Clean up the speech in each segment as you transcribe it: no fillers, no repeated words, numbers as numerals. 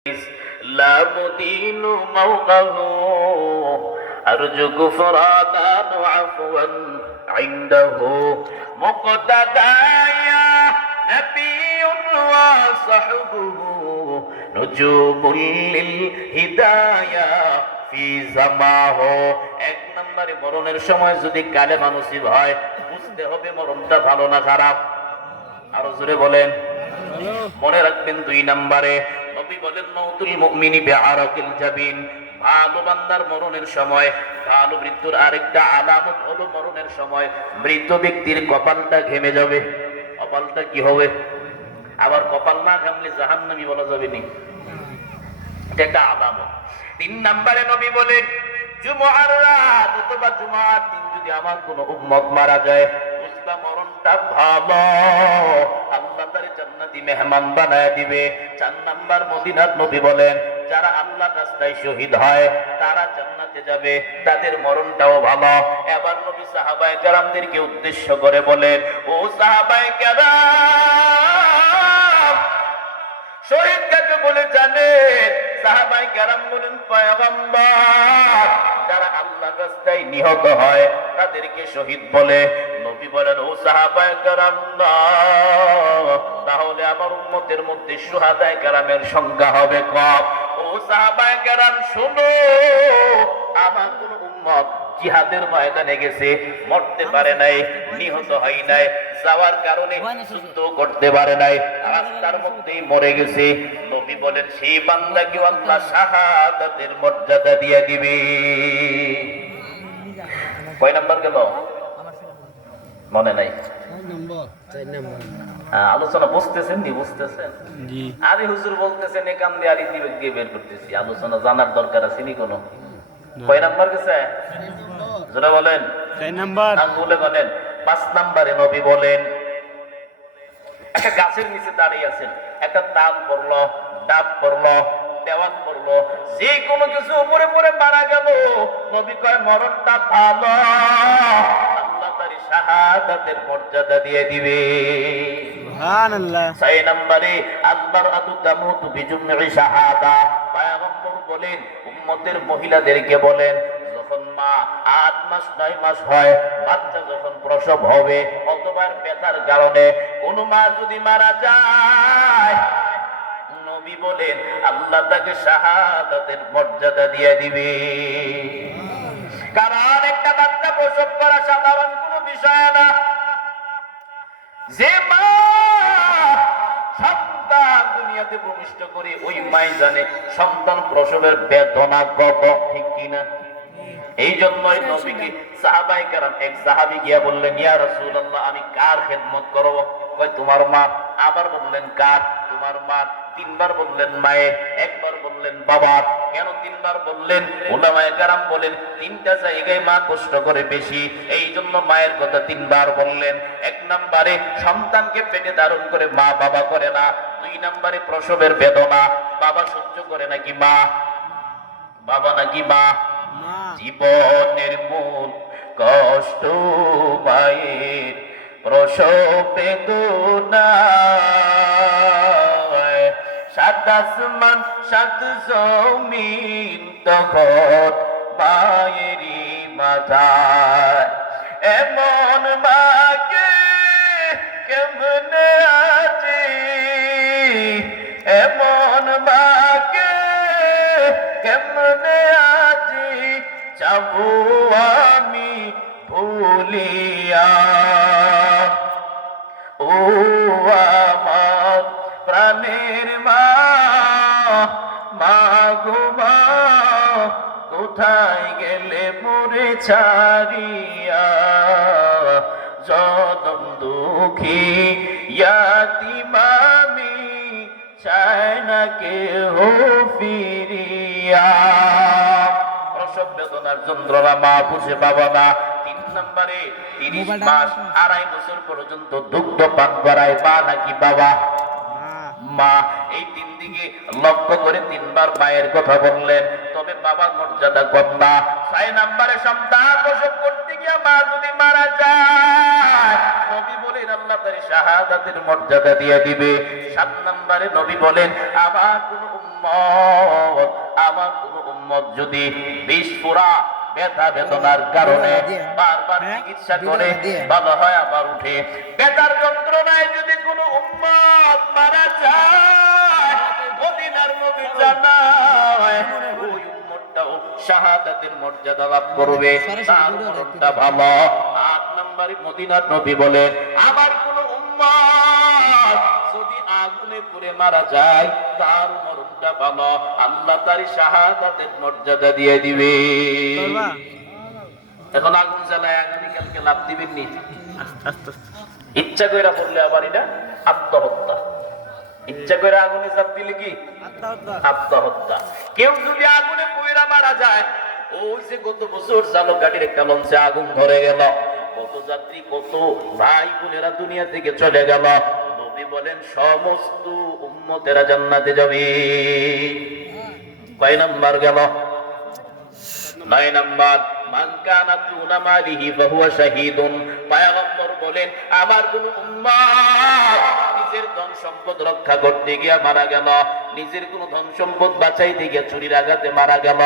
لا مدين موقه أرجو غفرانا عفوا عنده مقتدايا نبي وصحبه نجوم للهدايا في زماه। এক নম্বরে মরণের সময় যদি কালেমা নসিব হয় বুঝতে হবে মরণটা ভালো না খারাপ। আরো জোরে বলেন। মনে রাখবেন দুই নম্বরে নবী বলেন মাউতুল মুমিনি বিআরাকিল জাবিন, ভালো বান্দার মরণের সময়, ভালো মৃত্যুর আরেকটা আলামত হলো মরণের সময় মৃত ব্যক্তির কপালটা ঘেমে যাবে। কপালটা কি হবে? আবার কপাল না ঘামলে জাহান্নামী বলা যাবে নি, এটা একটা আলামত। তিন নম্বরে নবী বলেন জুমআর রাত অথবা জুমার দিন যদি আমার কোনো উম্মত মারা যায় বুঝবা মরণটা ভালো, আল্লাহ তার জান্নাতি মেহমান বানায় দিবে। চার নাম্বার মদিনার নবী বলেন যারা আল্লাহর রাস্তায় শহীদ হয় তারা জান্নাতে যাবে, তাদের মরণটাও ভালো। এবার নবী সাহাবায়ে কেরামদেরকে উদ্দেশ্য করে বলেন ও সাহাবায়ে কেরাম শহীদ কাকে বলে জানেন? সাহাবায়ে কেরাম বলেন পয়গম্বর যারা আল্লাহর রাস্তায় নিহত হয় তাদেরকে শহীদ বলে। নবী বলেন ও সাহাবায়ে কেরাম না, তাহলে আমার উম্মতের মধ্যে শুহাদায়ে কেরামের সংখ্যা হবে কম। ও সাহাবায়ে কেরাম শুনো, আমার কোন উম্মত জিহাদের ময়দানে গেছে, মরতে পারে নাই, নিহত হয় নাই, যাওয়ার কারণে যুদ্ধ করতে পারে নাই, রাস্তার মধ্যেই মরে গেছে। নবী বলেন সেই বান্দাকে আল্লাহ শাহাদাতের মর্যাদা দিয়ে দিবে। কয় নাম্বার গেল মনে নাই? আলোচনা বুঝতেছেন নি? বুঝতেছেন? আরে হুজুর বলতেছেন একান দিয়ে আরি দিয়ে বের করতেছি, আলোচনা জানার দরকার আছে নি কোনো? কয় নাম্বার গেছে? যারা বলেন বলে বলেন। পাঁচ নাম্বারে নবী বলেন একটা গাছের নিচে দাঁড়িয়ে আছেন, একটা তাল পড়লো, ডাব পড়লো, দেওয়াল পড়লো, যে কোনো কিছু উপরে পড়ে মারা গেল নবী কয় মরণটা ভালো, আল্লাহ তার শাহাদাতের মর্যাদা দিয়ে দিবে। সুবহানাল্লাহ। ছয় নম্বরে আল্লাহর আদু তামুতু বিজুমই শাহাদা, পয়গম্বর বলেন উম্মতের মহিলাদেরকে বলেন যখন মা 8 মাস 9 মাস হয়, বাচ্চা যখন প্রসব হবে অথবা ব্যথার কারণে কোন মা যদি মারা যায় নবী বলেন আল্লাহ তাকে শাহাদাতের মর্যাদা দিয়ে দিবে। কারণ একটা বাচ্চা প্রসব করা সাধারণ কোনো বিষয় না। যে মা সন্তান দুনিয়াতে ভূমিষ্ঠ করে ওই মাই জানে সন্তান প্রসবের বেদনা কত, ঠিক কিনা? এই জন্যই নবীকে সাহাবায়ে কেরাম এক সাহাবী গিয়া বললেন ইয়া রাসূলুল্লাহ আমি কার খেদমত করব? কয় তোমার মা। আবার বললেন কার? তোমার মা। তিনবার বললেন মায়ের, একবার বললেন বাবার। কেন তিনবার বললেন? উলামায়ে কেরাম বলেন তিনটা জায়গায় মা কষ্ট করে বেশি, এই জন্য মায়ের কথা তিনবার বললেন। এক নম্বরে সন্তানকে পেটে ধারণ করে মা বাবা করে না। দুই নম্বরে প্রসবের বেদনা বাবা সহ্য করে নাকি মা? বাবা নাকি মা? জীবনের মূল কষ্ট মায়ের প্রসব বেদনা, সাত আসমান সাত জমিন তখন মায়েরই মাথায়। এমন মাকে কেমনে আছে, এমন মাকে কেমনে আছে যাবো আমি ভুলিয়া। ও আমার প্রাণের মা, মা গো মা কোথায় গেলে মোরে ছাড়িয়া, জনম দুঃখী ইয়াতীম আমি চাই না কেহ ফিরিয়া। প্রসব বেদনার যন্ত্রণা মা বুঝে পাবো না। তিন নম্বরে 30 মাস 2.5 বছর পর্যন্ত দুগ্ধ পান করায় মা নাকি বাবা? মা। এই তিন দিকে লক্ষ্য করে তিনবার মায়ের কথা বললেন, তবে বাবার মর্যাদা কম না। 6 নম্বরে সন্তান প্রসব করতে গিয়া মা যদি মারা যায়, নবী বলেন আল্লাহ তার শাহাদাতের মর্যাদা দিয়ে দিবে। 7 নম্বরে নবী বলেন আমার কোন উম্মত যদি বিস্ফোরা ব্যথা বেদনার কারণে বারবার চিকিৎসা করে ভালো হয় আবার উঠে, ব্যথার যন্ত্রণায় যদি কোনো উম্মত মারা যায়, মদিনার নবী জানায় ওই উম্মতটাও শাহাদাতের মর্যাদা লাভ করবে, তার মরণটা ভালো। 8 নম্বরে মদিনার নবী বলে আমার কোন উম্মত যদি আগুনে পুড়ে মারা যায়, তার মরণটা ভালো, আল্লাহ তার শাহাদাতের মর্যাদা দিয়ে দিবে। এখন আগুন জ্বালায় আগামীকালকে লাভ দিবেন নি? ইচ্ছা কইরা পড়লে আবার এটা আত্মহত্যা। ইচ্ছা করে আগুনে চাপ দিলে কি আত্মহত্যা। কেউ যদি আগুনে পুড়ে মারা যায়, ওই যে গত বছর চালক গাড়ির একটা লঞ্চে আগুন ধরে গেল, কত যাত্রী কত ভাই বোনেরা দুনিয়া থেকে চলে গেল, নবী বলেন সমস্ত উম্মতেরা জান্নাতে যাবে। কয় নাম্বার গেল? 9 নাম্বার মান কানা দুনা মালিহি ফাহুয়া শাহীদুন। পয়গম্বর বলেন আমার কোন উম্মত নিজের ধন সম্পদ রক্ষা করতে গিয়া মারা গেল, নিজের কোন ধন সম্পদ বাঁচাইতে গিয়া চুরির আঘাতে মারা গেল,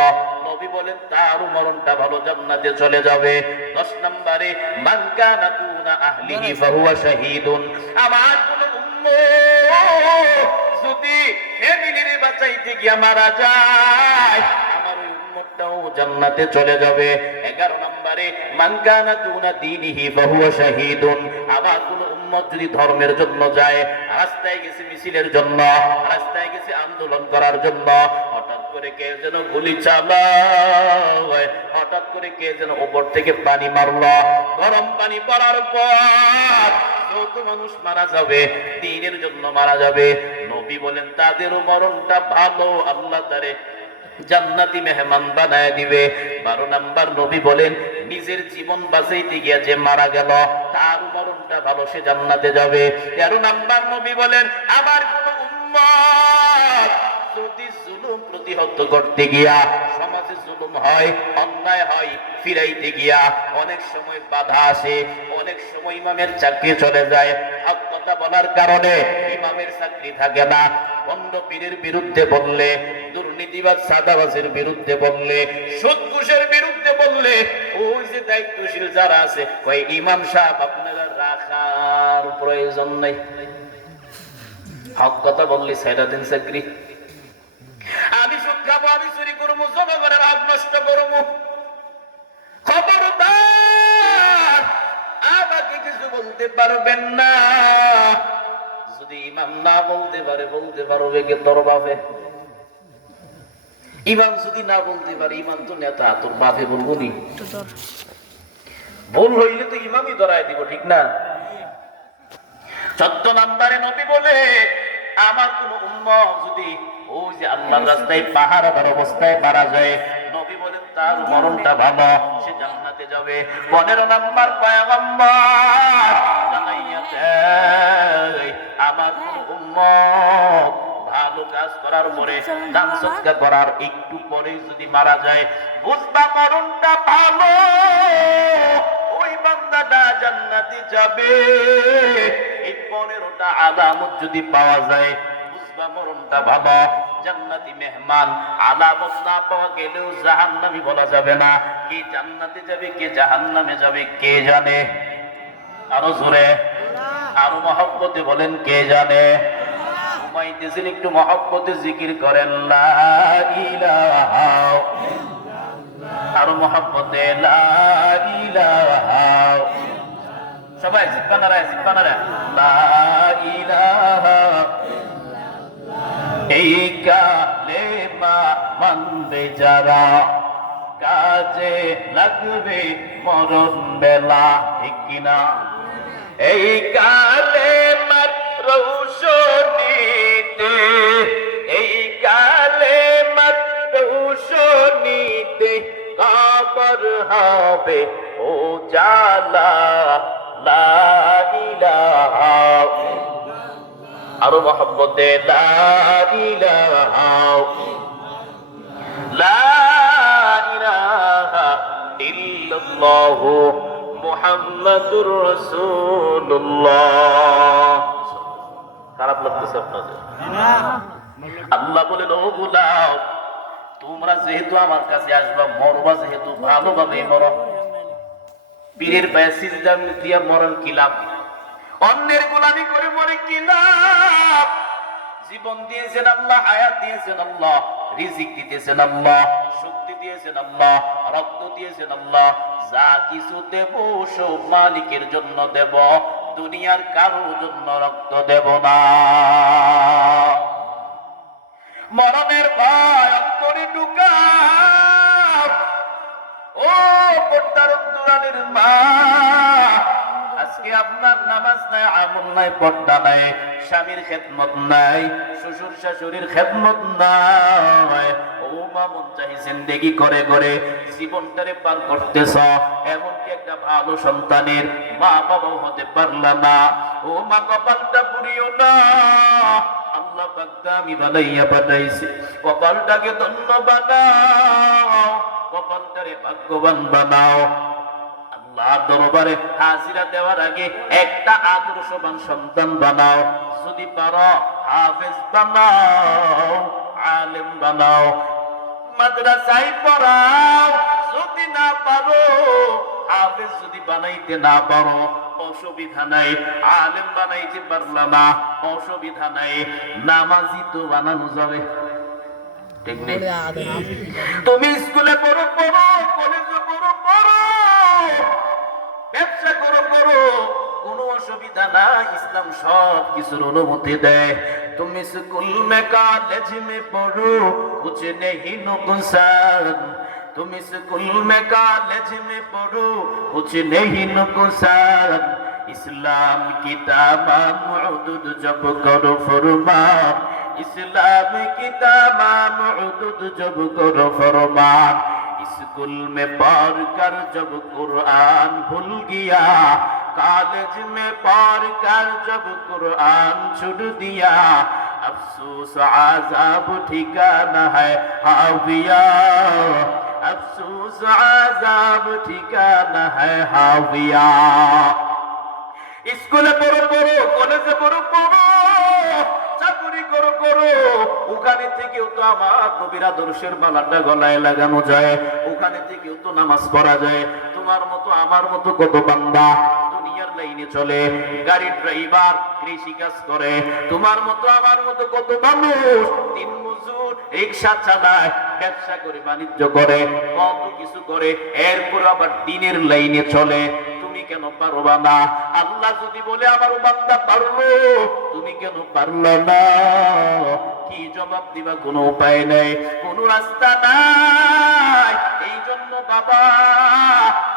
নবী বলেন তার মরণটা ভালো, জান্নাতে চলে যাবে। 10 নম্বরে মান কানা দুনা আহলিহি ফাহুয়া শাহীদুন। আমার কোন উম্মত যদি ফ্যামিলির বাঁচাইতে গিয়া মারা যায়, আমার ওই উম্মতটাও জান্নাতে চলে যাবে। 11 নম্বরে মান কানা দুনা দীনিহি ফাহুয়া শাহীদুন। আমার কোন উম্মত যদি ধর্মের জন্য যায়, রাস্তায় গেছে মিছিলের জন্য, রাস্তায় গেছে আন্দোলন করার জন্য, হঠাৎ করে কে যেন গুলি চালায়, হঠাৎ করে কে যেন উপর থেকে পানি মারলো, গরম পানি পড়ার পর যত মানুষ মারা যাবে, দ্বীনের জন্য মারা যাবে, নবী বলেন তাদেরও মরণটা ভালো, আল্লাহ তারে জান্নাতি মেহমান বানায় দিবে। 12 নাম্বার নবী বলেন নিজের জীবন বাঁচাইতে গিয়া যে মারা গেল, তার মরণটা ভালো, সে জান্নাতে যাবে। 13 নাম্বার নবী বলেন আমার কোন উম্মত যদি জুলুম প্রতিহত করতে গিয়া, সমাজে জুলুম হয়, অন্যায় হয়, ফিরাইতে গিয়া অনেক সময় বাধা আসে, অনেক সময় ইমামের চাকরি চলে যায়, হক কথা বলার কারণে ইমামের চাকরি থাকে না, বন্ড পীরের বিরুদ্ধে বললে, দুর্নীতিবাদ সাদাবাজের বিরুদ্ধে বললে, সুদ ঘুষের বিরুদ্ধে বললে, ওই যে দায়িত্বশীল যারা আছে ওই ইমাম সাহেব আপনারা রাখার প্রয়োজন নাই, হক কথা বললে ছেড়ে দিন চাকরি। আমি সুদ খাবো, আমি চুরি করবো, জনগণের হক নষ্ট করবো, খবরদার আমাকে কিছু বলতে পারবেন না। যদি ইমাম না বলতে পারে, বলতে পারবে কে? তোর বাপে। ইমাম যদি না বলতে পারে, ইমাম তো নেতা, তোর বাপে বলবো নি? ভুল হইলে তো ইমামই ধরায় দিব, ঠিক না? 14 নম্বরে নবী বলে আমার কোন উম্মত যদি ওই যে আল্লাহর রাস্তায় পাহারাদার অবস্থায় মারা যায়, নবী বলেন তার মরণটা ভালো, সে জান্নাতে যাবে। 15 নাম্বার পয়গম্বর জানাইয়া দেয় আমার কোন উম্মত ভালো কাজ করার পরে, দান সদকা করার একটু পরে যদি মারা যায়, বুঝবা মরণটা ভালো, ওই বান্দাটা জান্নাতে যাবে। এই 15টা আলামত যদি পাওয়া যায়, বুঝবা মরণটা ভালো, জান্নাতি মেহমান। আলামত না পাওয়া গেলেও জাহান্নামী বলা যাবে না। কে জান্নাতে যাবে কে জাহান্নামে যাবে কে জানে? আরো জোরে, আরো মহব্বতে বলেন কে জানে? ঘুমাইতেছেন, একটু মহব্বতে জিকির করেন লা ইলাহা, আরো মহব্বতে লা ইলাহা, সবাই জিব্বানারা জিব্বানারা লা ইলাহা। এই কালেমা মানবে যারা, কাজে লাগবে মরণ বেলা, ঠিক কিনা? এই কালেমার রৌশনীতে, এই কালেমার রৌশনীতে কবর হবে ও জালা, লা ইলাহা। আরো মহব্বতে লা ইলাহা, লা ইলাহা ইল্লাল্লাহু মুহাম্মাদুর রাসূলুল্লাহ। খারাপ লাগতেছে আপনাদের? আল্লাহ বলেন, ও গোলাম, তোমরা যেহেতু আমার কাছে আসবা, মরবা যেহেতু ভালোভাবে মরো। পীরের পায়ে সিজদা দিয়া মরণ কি লাভ? অন্যের গোলামি করে মরে কি লাভ? জীবন দিয়েছেন আল্লাহ, হায়াত দিয়েছেন আল্লাহ, রিজিক দিতেছেন আল্লাহ, শক্তি দিয়েছেন আল্লাহ, রক্ত দিয়েছেন আল্লাহ। যা কিছু দেব সব মালিকের জন্য দেব, দুনিয়ার কারোর জন্য রক্ত দেব না। মরণের ভয় অন্তরে ঢুকাও। ও পর্দার অন্তরালের মা, আজকে আপনার নামাজ নাই, আমল নাই, পর্দা নাই, স্বামীর খেদমত নাই, শ্বশুর শাশুড়ির খেদমত নাই। ও মা, মন চাই জিন্দেগি করে করে জীবনটারে পার করতেছ, এমনকি একটা ভালো সন্তানের মা বাবাও হতে পারলা না। ও মা, কপালটা পুরিও না। আল্লাহ পাক আমি বানাইয়া পাঠাইছি, কপালটাকে ধন্য বানাও, কপালটারে ভাগ্যবান বানাও। আল্লাহর দরবারে হাজিরা দেওয়ার আগে একটা আদর্শবান সন্তান বানাও। যদি পারো হাফেজ বানাও, আলেম বানাও, মাদ্রাসায় পড়াও। যদি না পারো, হাফেজ যদি বানাইতে না পারো, অসুবিধা নাই। আলেম বানাইতে পারলা না, অসুবিধা নাই, নামাজি তো বানানো যাবে। ঠিক নেই? তুমি স্কুলে পড়ো, কলেজে পড়ো, ব্যবসা করো, কোনো অসুবিধা নাই। ইসলাম সব কিছুর অনুমতি দেয়। তুমি স্কুল মে কলেজ মে পড়ো, কুছ নেহি নুকসান। তুমি স্কুল মে কলেজ মে পড়ো, কুছ নেহি নুকসান। ইসলাম কি তামাম হুদুদ জব করো ফরমান, इस्लाम की तमाम हुदूद जब करो फरमान। स्कूल में पढ़ कर जब कुरान भूल गया, कॉलेज में पढ़ कर जब कुरान छुड़ दिया, अफसोस आज़ाब ठिकाना है हाविया, अफसोस आज़ाब ठिकाना है हाविया। स्कूल पढ़ो, कॉलेज पढ़ो, চাকরি করো, ওখানে থেকেও তো আমার নবীর আদর্শের মালাটা গলায় লাগানো যায়, ওখানে থেকেও তো নামাজ পড়া যায়। তোমার মতো আমার মতো কত বান্দা দুনিয়ার লাইনে চলে, গাড়ির ড্রাইভার, কৃষি কাজ করে। তোমার মতো আমার মতো কত মানুষ দিন মজুর, রিক্সা চালায়, ব্যবসা করে, বাণিজ্য করে, কত কিছু করে, এরপর আবার দিনের লাইনে চলে। তুমি কেন পারবা না? আল্লাহ যদি বলে আমার বান্দা পারলো, তুমি কেন পারলো না? কি জবাব দিবা? কোনো উপায় নাই, কোনো রাস্তা নাই। এই জন্য বাবা,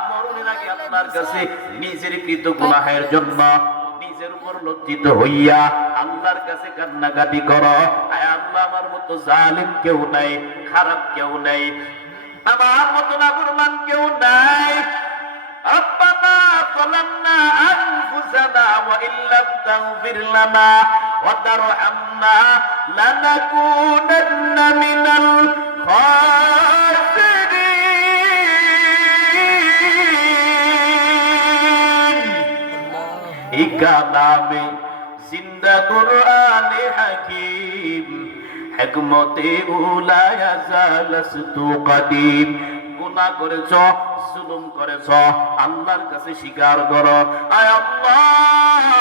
মরণের আগে আপনার কাছে নিজের কৃত গুনাহের জন্য নিজের উপর লজ্জিত হইয়া আল্লাহর কাছে কান্নাকাটি করো। আয় আল্লাহ, আমার মতো জালিম কেউ নাই, খারাপ কেউ নাই, আমার মতো নাফরমান কেউ নাই। ربنا ظلمنا أنفسنا وإن لم تغفر لنا وترحمنا لنكونن من الخاسرين। ইকালামে জিন্দা কুরআন হাকিম, হিকমতে উলা ইয়াজালাস্তু কদিম। গুনাহ করেছ, জুলুম করেছ, আল্লাহর কাছে স্বীকার করো, আয় আল্লাহ,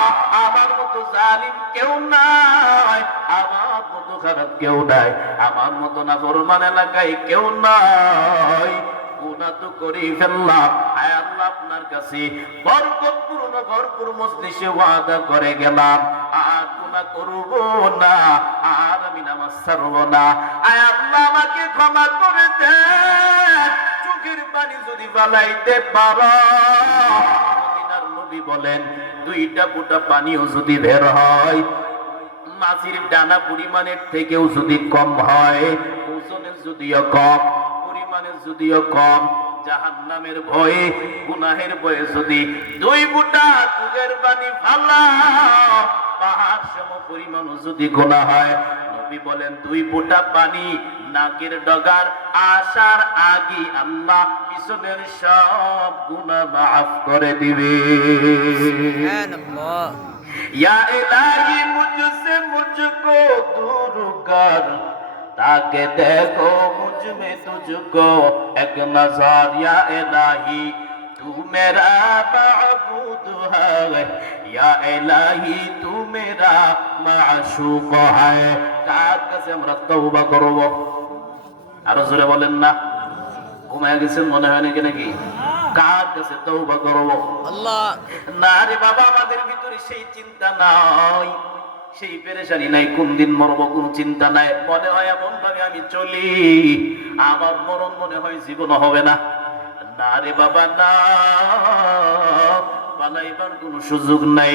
আমার মতো জালিম কেউ নাই, আমার মতো খারাপ কেউ নাই, আমার মতো নাফরমান এলাকায় কেউ নাই। গুনাহ তো করেই ফেললাম, আয় আল্লাহ, আপনার কাছে বরকতপূর্ণ ভরপুর মজলিসে ওয়াদা করে গেলাম, আর গুনাহ করব না, আর আমি নামাজ ছাড়ব না। আয় আল্লাহ, আমাকে ক্ষমা করে দেন। চোখের পানি যদি বালাইতে পারো, মদিনার নবী বলেন, দুইটা ফোঁটা পানিও যদি বের হয়, মাছির ডানা পরিমাণের থেকেও যদি কম হয়, ওজনে যদিও কম, পরিমাণে যদিও কম, জাহান্নামের ভয়ে, গুনাহের ভয়ে যদি দুই ফোঁটা চোখের পানি ফালাও, পাহাড় সম পরিমাণ যদি গুনাহ হয়, নবী বলেন দুই ফোঁটা পানি নাকের ডগার আসার আগে আল্লাহ পিছনের সব গুনাহ মাফ করে দিবে। সুবহানাল্লাহ। या इलाही मुझसे मुझको दूर कर ताकि देखो मुझ में तुझको एक नजर या इलाही तू मेरा माबूद है या इलाही तू मेरा माशूक है। কার কাছে আমরা তওবা করব? আরো জোরে বলেন না। ঘুমায় গেছেন মনে হয় নাকি? কার কাছে তওবা করব? আল্লাহ। না রে বাবা, আমাদের ভিতরে সেই চিন্তা নাই, সেই পেরেশানি নাই, কোন দিন মরবো কোনো চিন্তা নাই। মনে হয় এমন ভাবে আমি চলি, আমার মরণ মনে হয় জীবন হবে না। না রে বাবা না, পালাইবার কোনো সুযোগ নাই।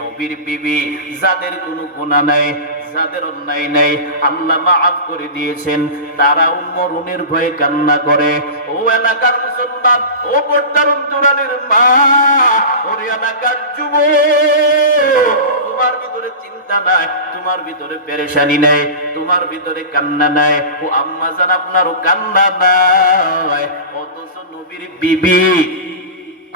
নবীর বিবি যাদের কোনো গুনাহ নাই, যাদের অন্যায় নাই, আল্লাহ মাফ করে দিয়েছেন, তারাও মরণের ভয়ে কান্না করে। ও এলাকার মুসলমান, ও পর্দার অন্তরালের মা, ওর এলাকার যুবক, তোমার ভিতরে চিন্তা নাই, তোমার ভিতরে পেরেশানি নাই, তোমার ভিতরে কান্না নাই। ও আম্মা জান, আপনারও কান্না নাই, অথচ নবীর বিবি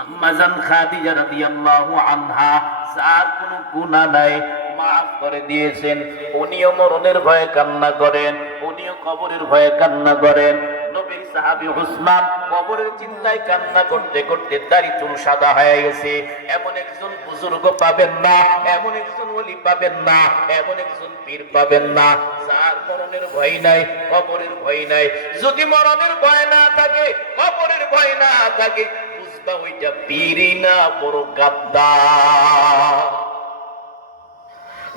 আম্মা জান খাদিজা রাদিয়াল্লাহু আনহা, যার কোনো গুনাহ নাই, মাফ করে দিয়েছেন। উনিও মরণের ভয়ে কান্না করেন, উনিও কবরের ভয়ে কান্না করেন। নবীর সাহাবী উসমান কবরের চিন্তায় কান্না করতে করতে দাড়ি চুল সাদা হয়ে গেছে। এমন একজন বুজুর্গ পাবেন না, এমন একজন ওলি পাবেন না, এমন একজন পীর পাবেন না, যার মরণের ভয় নাই, কবরের ভয় নাই। যদি মরণের ভয় না থাকে, কবরের ভয় না থাকে, বুঝবা ওইটা পীরই না, বড় গাদ্দার।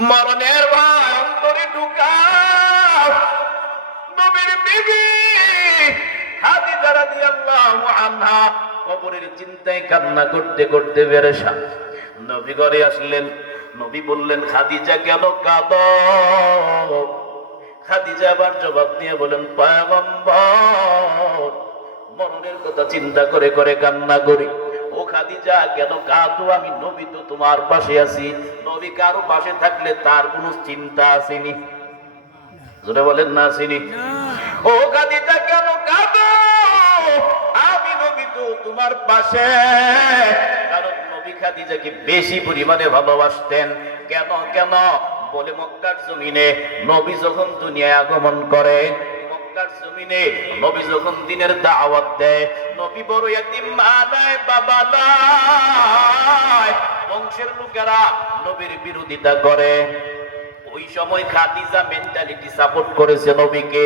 মরণের ভয় অন্তরে ঢুকাও। নবীর বিবি খাদিজা রাদিয়াল্লাহু আনহা কবরের চিন্তায় কান্না করতে করতে পেরেশান। নবী ঘরে আসলেন, নবী বললেন, খাদিজা কেন কাঁদো? খাদিজা আবার জবাব দিয়ে বলেন, পয়গম্বর, মরণের কথা চিন্তা করে করে কান্না করি। ও খাদিজা কেন কাঁদো? আমি নবী তো তোমার পাশে আছি। নবী কারো পাশে থাকলে তার কোনো চিন্তা আসেনি? জোরে বলেন না, আসেনি? ও খাদিজা কেন কাঁদো? আমি নবী তো তোমার পাশে। কারণ নবী খাদিজাকে বেশি পরিমাণে ভালোবাসতেন। কেন কেন বলে, মক্কার জমিনে নবী যখন দুনিয়ায় আগমন করে, মক্কার জমিনে নবী যখন দ্বীনের দাওয়াত দেয়, নবী বড় এতিম, মা নাই, বাবা নাই, বংশের লোকেরা নবীর বিরোধিতা করে। ওই সময় খাদিজা মেন্টালিটি সাপোর্ট করেছে নবীকে।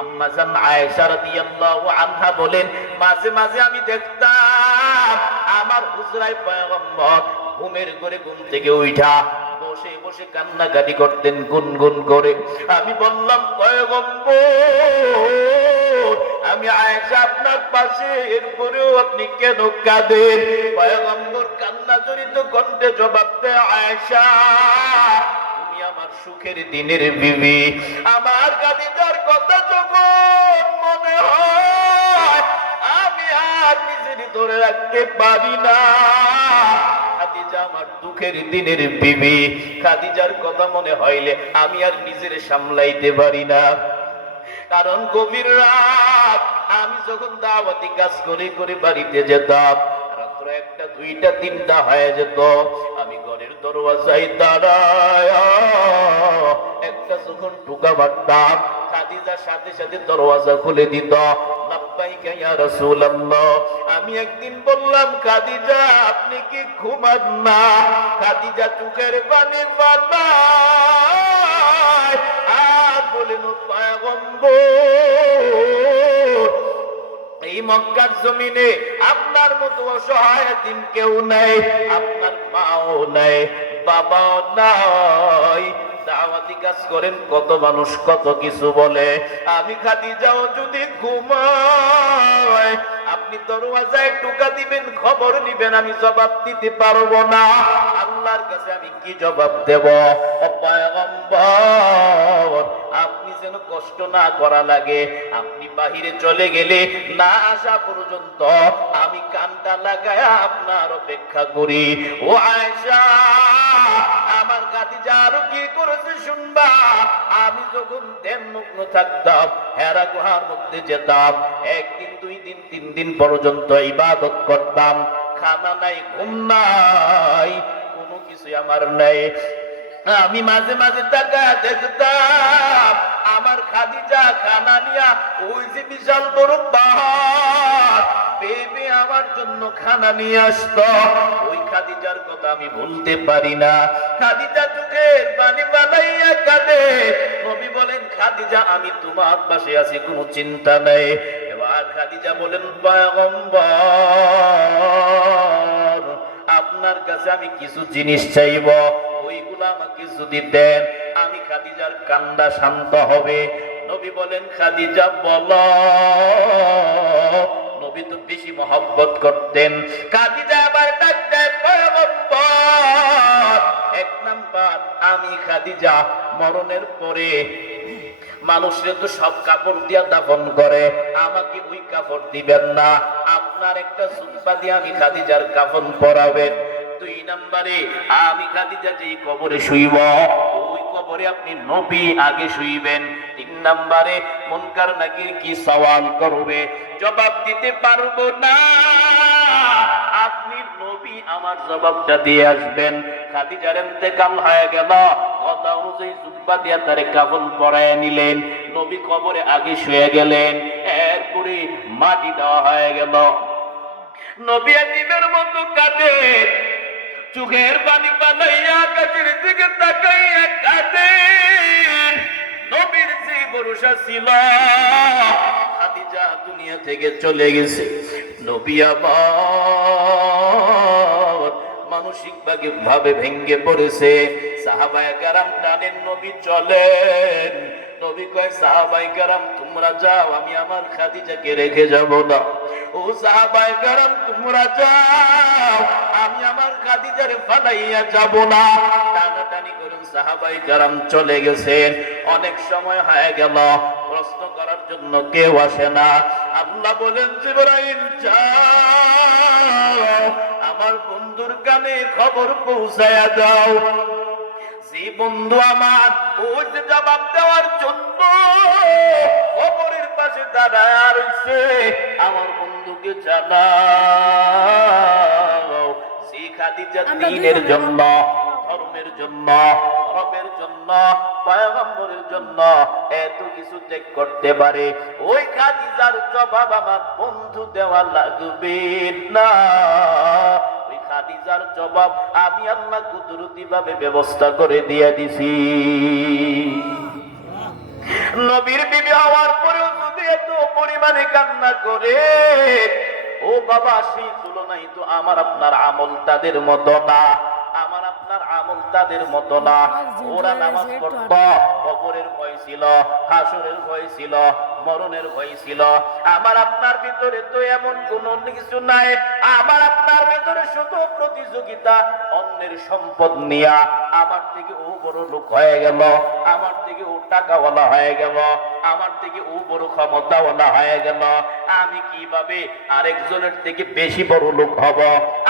আম্মা জান আয়েশা রাদিয়াল্লাহু আনহা বলেন, মাঝে মাঝে আমি দেখতাম আমার হুজরায় পয়গম্বর ঘুমের ঘরে ঘুম থেকে উঠা বসে বসে কান্নাকাটি করতেন গুনগুন করে। আমি বললাম, পয়গম্বর, আমি আয়েশা আপনার পাশে, এরপরেও আপনি কেন কাঁদেন? পয়গম্বর কান্না জড়িত কণ্ঠে জবাব দেয়, আয়েশা, আমার সুখের দিনের বিবি, আমার খাদিজার কথা যখন মনে হয় আমি আর নিজের ধরে রাখতে পারি না। খাদিজা আমার দুঃখের দিনের বিবি, খাদিজার কথা মনে হইলে আমি আর নিজের সামলাইতে পারি না। কারণ গভীর রাত আমি যখন দাওয়াতি কাজ করে করে বাড়িতে যেতাম, রাত্র 1টা 2টা 3টা হয়ে যেত, আমি ঘরের দরওয়াজায় দাঁড়ায় একটা যখন ঢুকা মারতাম, খাদিজার সাথে সাথে দরওয়াজা খুলে দিত। লাব্বাইকা ইয়া রাসূলুল্লাহ। আমি একদিন বললাম, খাদিজা আপনি কি ঘুমান না? খাদিজা চোখের পানি বানায় আর বলেন, পয়গম্বর, এই মক্কার জমিনে আপনার মতো অসহায় এতিম কেউ নাই, আপনার মাও নাই, বাবাও নাই, দাওয়াতি কাজ করেন, কত মানুষ কত কিছু বলে। আমি খাদিজাও যদি ঘুমায়, আপনি দরওয়াজায় টোকা দিবেন, খবর নিবেন, আমি জবাব দিতে পারবো না। আল্লাহর কাছে আমি কি জবাব দেব? পয়গম্বর, আপনি যেন কষ্ট না করা লাগে। আপনি বাহিরে চলে গেলে না আসা পর্যন্ত আমি কানটা লাগায়া আপনার অপেক্ষা করি। ও আয়েশা, আমার খাদিজা আরো কি করেছে শুনবা? আমি যখন ধ্যানমগ্ন থাকতাম, হেরা গুহার মধ্যে যেতাম, একদিন, 2 দিন, 3 দিন পর্যন্ত ইবাদত করতাম। খানা নাই, ঘুম নাই, কোনো কিছু আমার নাই। আমি মাঝে মাঝে টাকা দেখতাম আমার খাদিজা খানা নিয়া ওই যে বিশাল বড় পাহাড় বেবে আমার জন্য খানা নিয়ে আসতো। ওই খাদিজার কথা আমি ভুলতে পারি না। খাদিজা চোখের পানি বানাইয়া কাঁদে। নবী বলেন, খাদিজা আমি তোমার পাশে আছি, কোনো চিন্তা নাই। এবার খাদিজা বলেন, পয়গম্বর, আপনার কাছে আমি কিছু জিনিস চাইব, ওইগুলো আমাকে যদি দেন আমি খাদিজার কান্না শান্ত হবে। নবী বলেন, খাদিজা বলো। নবী তো বেশি মহব্বত করতেন। খাদিজা আবার ডাক দেয়, পয়গম্বর, 1 নাম্বার, আমি খাদিজা মরণের পরে মানুষের তো সব কাপড় দিয়া দাফন করে, আমাকে ওই কাপড় দিবেন না, আপনার একটা সুতপা দিয়ে আমি খাদিজার কাফন পরাবেন। 2 নম্বরে, আমি খাদিজা যেই কবরে শুইব ওই কবরে আপনি নবী আগে শুইবেন। 3 নম্বরে, মুনকার নাকির কি সওয়াল করবে জবাব দিতে পারবো না, আপনি নবী আমার জবাবটা দিয়ে আসবেন। খাদিজার ইন্তেকাল হয়ে গেল, কথা অনুযায়ী জুব্বা দিয়া তারে কাফন পরায় নিলেন। নবী কবরে আগে শুয়ে গেলেন, এরপরে মাটি দেওয়া হয়ে গেল। নবী এতিমের মতো কাঁদে, চোখের পানি বানাইয়া আকাশের দিকে তাকাইয়া কাঁদেন। নবীর যে ভরসা ছিল খাদিজা দুনিয়া থেকে চলে গেছে, নবী আবার মানসিক ভাবে ভেঙ্গে পড়েছে। সাহাবায়ে কেরাম টানেন, নবী চলেন। নবী কয়, সাহাবায়ে কেরাম তোমরা যাও, আমি আমার খাদিজাকে রেখে যাব না। ও সাহাবায়ে কেরাম তোমরা যাও, আমি আমার খাদিজারে ফালাইয়া যাব না। টানাটানি করুন, সাহাবায়ে কেরাম চলে গেছেন। অনেক সময় হয়ে গেল, প্রশ্ন করার জন্য কেউ আসে না। আল্লাহ বলেন, জিবরাইল যাও, আমার বন্ধুর কানে খবর পৌঁছায়া দাও। যে বন্ধু আমার ওই যে জবাব দেওয়ার জন্য কবরের পাশে দাঁড়ায় রয়েছে, আমার বন্ধুকে জানাও, যে খাদিজা দ্বীনের জন্য, ধর্মের জন্য, রবের জন্য, পয়গম্বরের জন্য এত কিছু ত্যাগ করতে পারে, ওই খাদিজার জবাব আমার বন্ধু দেওয়া লাগবে না। খাদিজার জবাব আমি আল্লাহ কুদরতি ভাবে ব্যবস্থা করে দিয়ে দিছি। নবীর বিবি হওয়ার পরেও যদি এত পরিমাণে কান্না করে, ও বাবা, সেই তুলনায় তো আমার আপনার আমল তাদের মতো না, আমার আপনার আমল তাদের মতো না। ওরা নামাজ পড়ত, কবরের ভয় ছিল, হাসরের ভয় ছিল, মরণের ভয় ছিল। আমার আপনার ভিতরে তো এমন কোন কিছু নাই। আমার আপনার ভিতরে শুধু প্রতিযোগিতা, অন্যের সম্পদ নিয়া আমার থেকে ও বড় লোক হয়ে গেল, আমার থেকে ও টাকাওয়ালা হয়ে গেল, আমার থেকে ও বড় ক্ষমতাওয়ালা হয়ে গেল। আমি কিভাবে আরেকজনের থেকে বেশি বড় লোক হব,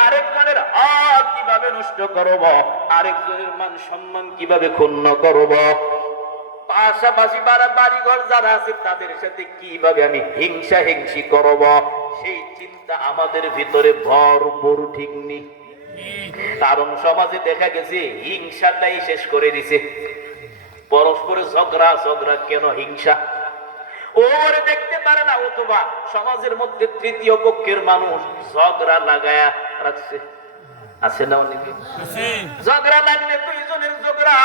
আরেকজনের হক কিভাবে নষ্ট করব, আরেকজনের মান সম্মান কিভাবে ক্ষুণ্ণ করব, পাশাপাশি বাড়িঘর যারা আছে তাদের সাথে কিভাবে আমি হিংসা হিংসি করব, সেই চিন্তা আমাদের ভিতরে ভরপুর, ঠিক নেই? কারণ সমাজে দেখা গেছে হিংসাটাই শেষ করে দিছে। পরস্পরের ঝগড়া কেন হিংসা? ওরে দেখতে পারে না, অথবা সমাজের মধ্যে তৃতীয় পক্ষের মানুষ ঝগড়া লাগায়া রাখছে, আছে না? অনেকে ঝগড়া লাগলে 2 জনের ঝগড়া,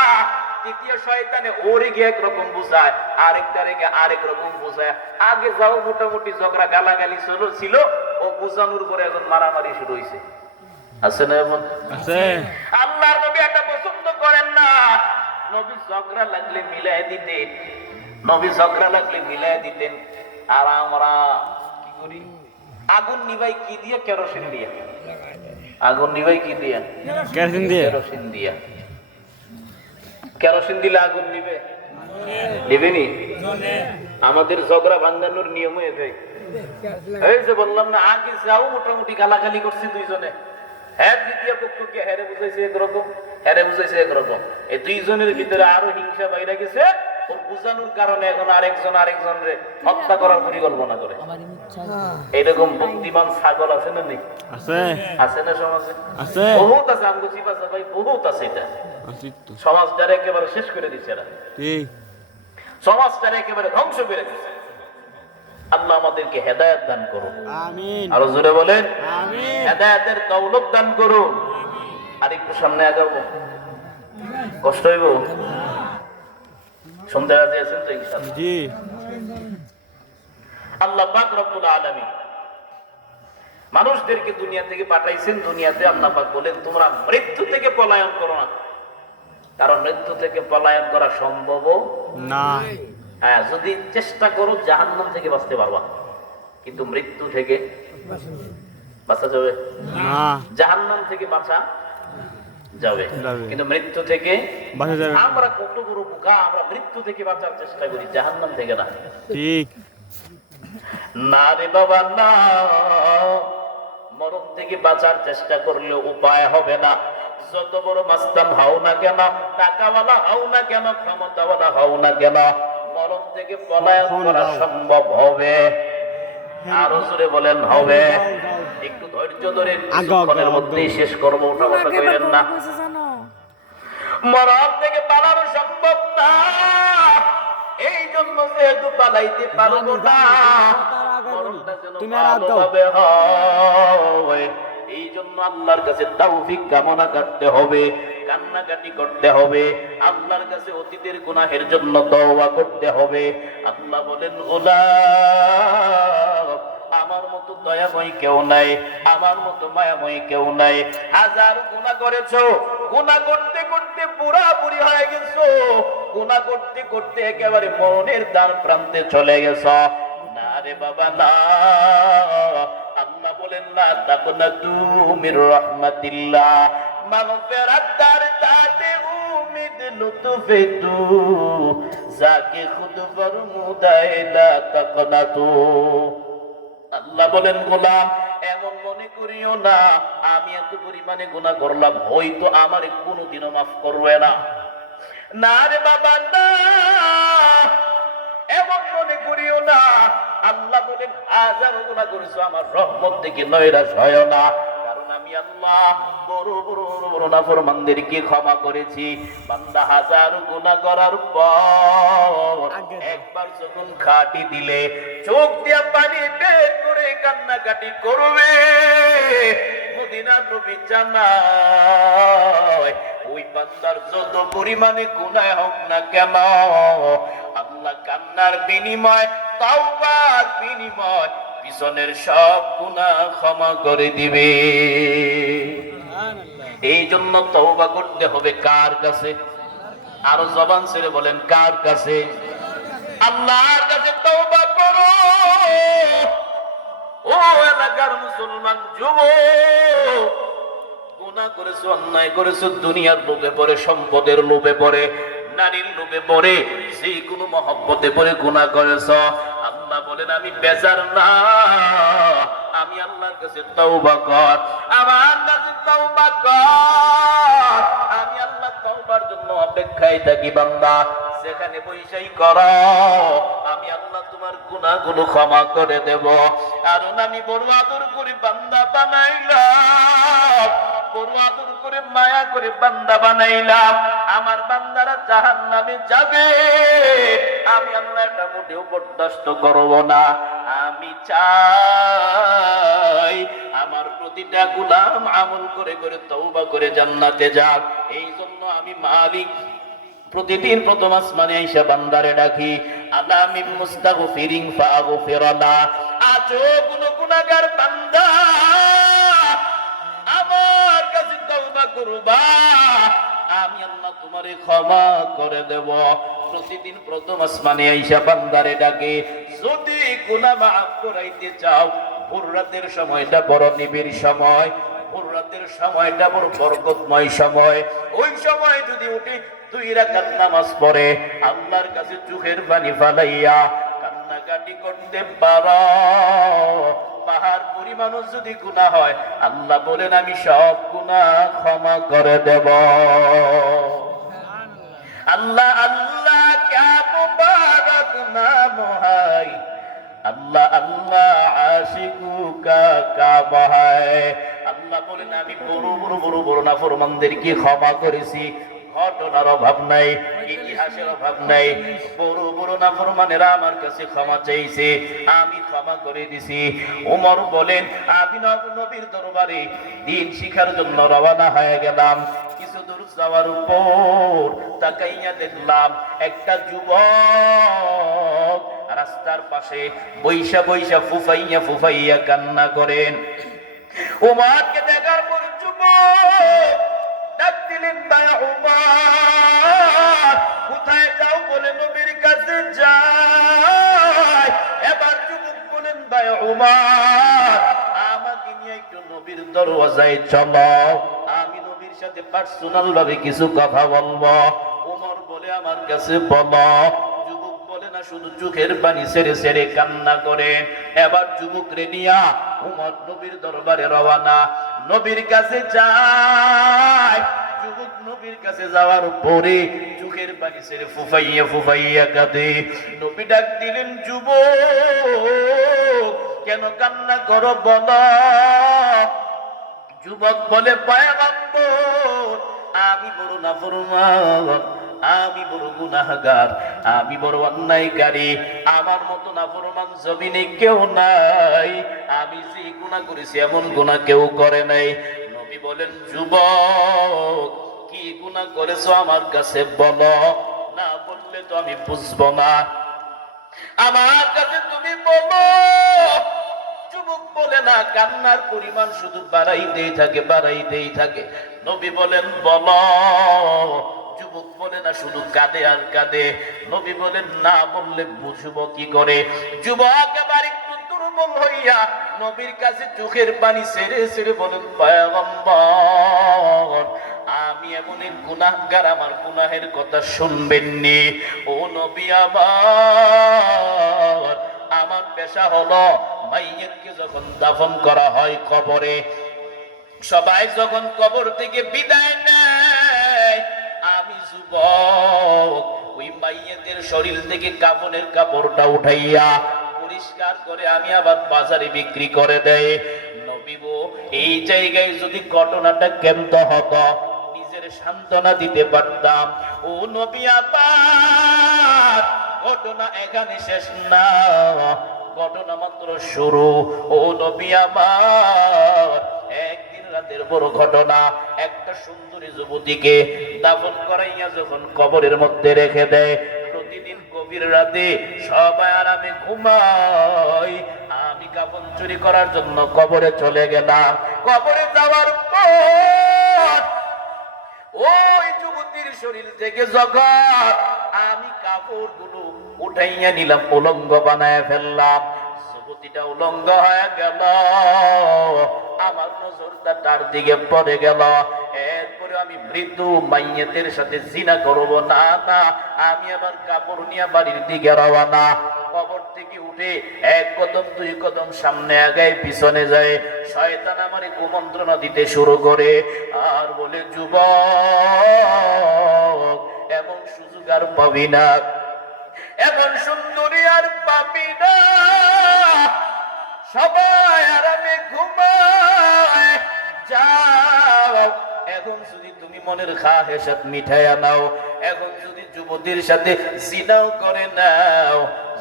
তৃতীয় শয়তানে ওরে গিয়ে একরকম বুঝায়, আরেকটা রেখে আরেক রকম বুঝায়। আগে যাও মোটামুটি ঝগড়া গালাগালি ছিল, ও বুঝানোর পরে এখন মারামারি শুরু হয়েছে, আছে না? এমন আছে। আল্লাহর নবী এটা পছন্দ করেন না। নবী ঝগড়া লাগলে মিলাই দিতেন, নবী ঝগড়া লাগলে মিলাই দিতেন। আর আমরা কি করি? আগুন নিভাই কি দিয়ে? কেরোসিন দিয়ে। আগুন নিভাই কি দিয়ে? কেরোসিন দিয়ে। কেরোসিন দিয়ে। কেরোসিন দিলে আগুন নিবে? দিবেনি? আমাদের ঝগড়া ভাঙানোর নিয়ম হয়ে যায়। এই যে বললাম না, আগে যাও মোটামুটি গালাগালি করছি দুইজনে, হ্যাঁ দ্বিতীয় পক্ষকে হেরে বুঝাইছে একরকম, হেরে বুঝাইছে একরকম, এই দুইজনের ভিতরে আরো হিংসা বাইরে গেছে। ওর বুঝানোর কারণে এখন আরেকজনরে হত্যা করার পরিকল্পনা করে। এইরকম বুদ্ধিমান ছাগল আছে না নেই? আছে না সমাজে? বহুত আছে, আমগো চিপাচা ভাই, বহুত আছে। এটা সমাজটারে একেবারে শেষ করে দিচ্ছে এরা, সমাজটারে একেবারে ধ্বংস করে দিচ্ছে। আল্লাহ আমাদেরকে হেদায়েত দান করুন, আমিন। আরো জোরে বলেন আমিন। হেদায়েতের দৌলত দান করুন। আর একটু সামনে আগাবো, কষ্ট হইব? শুনতে রাজি আছেন তো ইনশাআল্লাহ? জি। আল্লাহ পাক রব্বুল আলামিন মানুষদেরকে দুনিয়া থেকে পাঠাইছেন। দুনিয়াতে আল্লাহ পাক বলেন তোমরা মৃত্যু থেকে পলায়ন করো না, কারণ মৃত্যু থেকে পলায়ন করা সম্ভব না। হ্যাঁ, যদি চেষ্টা করো জাহান্নাম থেকে বাঁচতে পারবা, কিন্তু মৃত্যু থেকে বাঁচা যাবে না। জাহান্নাম থেকে বাঁচা যাবে, কিন্তু মৃত্যু থেকে বাঁচা যাবে। আমরা কত বড় বোকা, আমরা মৃত্যু থেকে বাঁচার চেষ্টা করি, জাহান্নাম থেকে না। ঠিক না রে বাবা, না। মরণ থেকে বাঁচার চেষ্টা করলে উপায় হবে না। যত বড় মাস্তান হও না কেন, টাকাওয়ালা হও না কেন, ক্ষমতাওয়ালা হও না কেন, মরণ থেকে পলায়ন করা সম্ভব হবে। আরো জোরে বলেন হবে। একটু ধৈর্য ধরে কিছুক্ষণের মধ্যেই শেষ করবো, ওটা কথা কইলেন না। মরণ থেকে পালানো সম্ভব না, এই জন্য যেহেতু পালাইতে পারবো না, মরণটা যেন ভালোভাবে হয়, এই জন্য আল্লাহর কাছে তাওফিক কামনা করতে হবে, কান্নাকাটি করতে হবে, আল্লাহর কাছে অতীতের গুনাহের জন্য তওবা করতে হবে। আল্লাহ বলেন ওলা আমার মতো দয়াময় কেউ নাই, আমার মতো মায়াময় কেউ নাই। হাজার গুনাহ করেছো, গুনাহ করতে করতে পুরাপুরি হয়ে গেছো, গুনাহ করতে করতে একেবারে মরণের দ্বার প্রান্তে চলে গেছো। না রে বাবা না। আল্লাহ বলেন লা তাকনাতু মির রাহমাতিল্লাহ, মাগফিরাত দার তাতে উম্মিদ লুতফেতু, যাকে খুদ ফরমুদায় লা তাকনাতু। আল্লাহ বলেন গোলাম এমন মনে করিও না আমি এত পরিমাণে গুনাহ করলাম হয়তো আমার কোনোদিনও মাফ করবে না। না রে বাবা না, এমন মনে করিও না। আল্লাহ বলেন হাজারো গুনাহ করেছো, আমার রহমত থেকে নৈরাশ হয় না, কারণ আমি আল্লাহ বড় বড় বড় নাফরমানদেরকে ক্ষমা করেছি। বান্দা হাজারো গুনাহ করার পর একবার যখন খাটি দিলে চোখ দিয়া পানি বের করে কান্নাকাটি করবে, মদিনার নবী জানায় ওই বান্দার যত পরিমাণে গুনাহ হোক না কেন, আল্লাহ কান্নার বিনিময়, তাওবার বিনিময় পিছনের সব গুনাহ ক্ষমা করে দিবে। এই জন্য তওবা করতে হবে কার কাছে? আরো জবান ছেড়ে বলেন কার কাছে? আল্লাহর কাছে তওবা করো। ও এলাকার মুসলমান যুবক, গুনাহ করেছো, অন্যায় করেছো, দুনিয়ার লোভে পড়ে, সম্পদের লোভে পড়ে, নারীর লোভে পড়ে, যে কোনো মহব্বতে পড়ে গুনাহ করেছো। আল্লাহ বলেন আমি বেজার না, আমি আল্লাহর কাছে তওবা কর, আমার কাছে তওবা কর। আমি আল্লাহ তওবার জন্য অপেক্ষায় থাকি বান্দা, সেখানে বৈশাই করো, আমি আল্লাহ তোমার গুনাহগুলো ক্ষমা করে দেব। কারণ আমি বড় আদর করে বান্দা বানাইলাম, বড় আদর করে মায়া করে বান্দা বানাইলাম। আমার বান্দারা জাহান্নামে যাবে, আমি আল্লাহ এটা মোটেও বরদাস্ত করব না। আমি চাই আমার প্রতিটা গোলাম আমল করে করে তওবা করে জান্নাতে যাক। এই জন্য আমি মালিক প্রতিদিন প্রথম আসমানে আইসা বান্দারে ডাকি, আলা মিন মুস্তাগফিরিন ফাগফিরনা। আজো কোন গুনাহগার বান্দা আমার কাছে তওবা করবা, আমি আল্লাহ তোমারে ক্ষমা করে দেব। প্রতিদিন প্রথম আসমানে আইসা বান্দারে ডাকে। যদি গুনাহ মাফ করাইতে চাও, ভোর রাতের সময়টা বড় নিবিড় সময়, ভোর রাতের সময়টা বড় বরকতময় সময়। ওই সময় যদি উঠে 2 রাকাত নামাজ পড়ে আল্লাহর কাছে চোখের পানি ফালাইয়া কান্নাকাটি করতে পারো, পাহাড় পরিমাণও যদি গুনাহ হয় আল্লাহ বলেন আমি সব গুনাহ ক্ষমা করে দেব। আল্লাহ আল্লাহ ক্যা মুবারক নাম হায়, আল্লাহ আল্লাহ আশিকু কা কাম হায়। আল্লাহ বলেন আমি বড় বড় বড় বড় নাফরমানদেরকে ক্ষমা করেছি, ঘটনার অভাব নাই, ইতিহাসের অভাব নাই। বড় বড় নাফরমানেরা আমার কাছে ক্ষমা চাইছে, আমি ক্ষমা করে দিছি। ওমর বলেন আমি নবীর দরবারে দ্বীন শিখার জন্য রওনা হয়ে গেলাম। কিছু দূর যাওয়ার উপর তাকাইয়া দেখলাম একটা যুবক রাস্তার পাশে বৈশা বৈশা ফুফাইয়া ফুফাইয়া কান্না করেন। ওমরকে দেখার পর যুবক ডাক দিলেন, ভাই ওমর কোথায় যাও? বলে নবীর কাছে যাই। এবার যুবক বলেন, ভাই ওমর আমাকে নিয়ে একটু নবীর দরওয়াজায় চলো, আমি নবীর সাথে পার্সোনাল ভাবে কিছু কথা বলবো। ওমর বলে আমার কাছে বলো। যুবক বলে না, শুধু চোখের পানি ছেড়ে ছেড়ে কান্না করে। এবার যুবক রে নিয়া ওমর নবীর দরবারে রওনা, নবীর কাছে যায়। যুবক নবীর কাছে যাওয়ার পরে চোখের পানি ছেড়ে ফুফাইয়া ফুফাইয়া কাঁদে। নবী ডাক দিলেন, যুবক কেন কান্না করো বলো? যুবক বলে, পয়গম্বর আমি বড় নাফরমান, আমি বড় গুনাহগার, আমি বড় অন্যায়কারী, আমার মতো নাফরমান জমিনে কেউ নাই। আমি যে গুনাহ করেছি এমন গুনাহ কেউ করে নাই। নবী বলেন, যুবক কি গুনাহ করেছো আমার কাছে বলো, না বললে তো আমি বুঝবো না, আমার কাছে তুমি বলো। যুবক বলে না, কান্নার পরিমাণ শুধু বাড়াইতেই থাকে বাড়াইতেই থাকে। নবী বলেন, বলো। যুবক বলে না, শুধু কাঁদে আর কাঁদে। নবী বলেন, না বললে বুঝবো কি করে? যুবক এবার একটু দুর্বল হইয়া নবীর কাছে চোখের পানি ছেড়ে ছেড়ে বলেন, পয়গম্বর আমি এমন এক গুনাহগার, আমার গুনাহের কথা শুনবেননি। ও নবী আমার পেশা হলো মাইয়িতকে যখন দাফন করা হয় কবরে, সবাই যখন কবর থেকে বিদায় নেয়, আমি যুবক ওই মাইয়িতের শরীর থেকে কাফনের কাপড়টা উঠাইয়া পরিষ্কার করে আমি আবার বাজারে বিক্রি করে দেয়। নবী গো, এই জায়গায় যদি ঘটনাটা কেমত হতো নিজের সান্ত্বনা দিতে পারতাম। ও নবী আবার ঘটনা এখানে শেষ না, ঘটনা মাত্র শুরু। ও নবী আমার একদিন রাতের বড় ঘটনা, একটা সুন্দরী যুবতীকে দাফন করাইয়া যখন কবরের মধ্যে রেখে দেয়, প্রতিদিন গভীর রাতে সবাই আরামে ঘুমায়, আমি কাফন চুরি করার জন্য কবরে চলে গেলাম। কবরে যাওয়ার পর ওই যুবতীর শরীর থেকে যখন আমি কাপড় গুলো উঠাইয়া নিলাম, উলঙ্গ বানায় ফেললাম, যুবতীটা উলঙ্গ হয়ে গেল। আমার নজরটা তার দিকে পড়ে গেল। এরপরে আমি মৃত্যু মাইয়াতের সাথে জিনা করব না, না আমি আবার কাপড় নিয়ে বাড়ির দিকে রওনা। কবর থেকে উঠে এক কদম দুই কদম সামনে আগায় পিছনে যায়, শয়তান আমারে কুমন্ত্রণা দিতে শুরু করে আর বলে, যুবক এমন সুযোগ আর পাবি না, এমন সুন্দরী আর পাবি না, সবাই আরামে ঘুমায়, যাও এখন যদি তুমি মনের খাহেসাত মিঠাইয়া নাও, এখন যদি যুবতীর সাথে জিনাও করে নাও,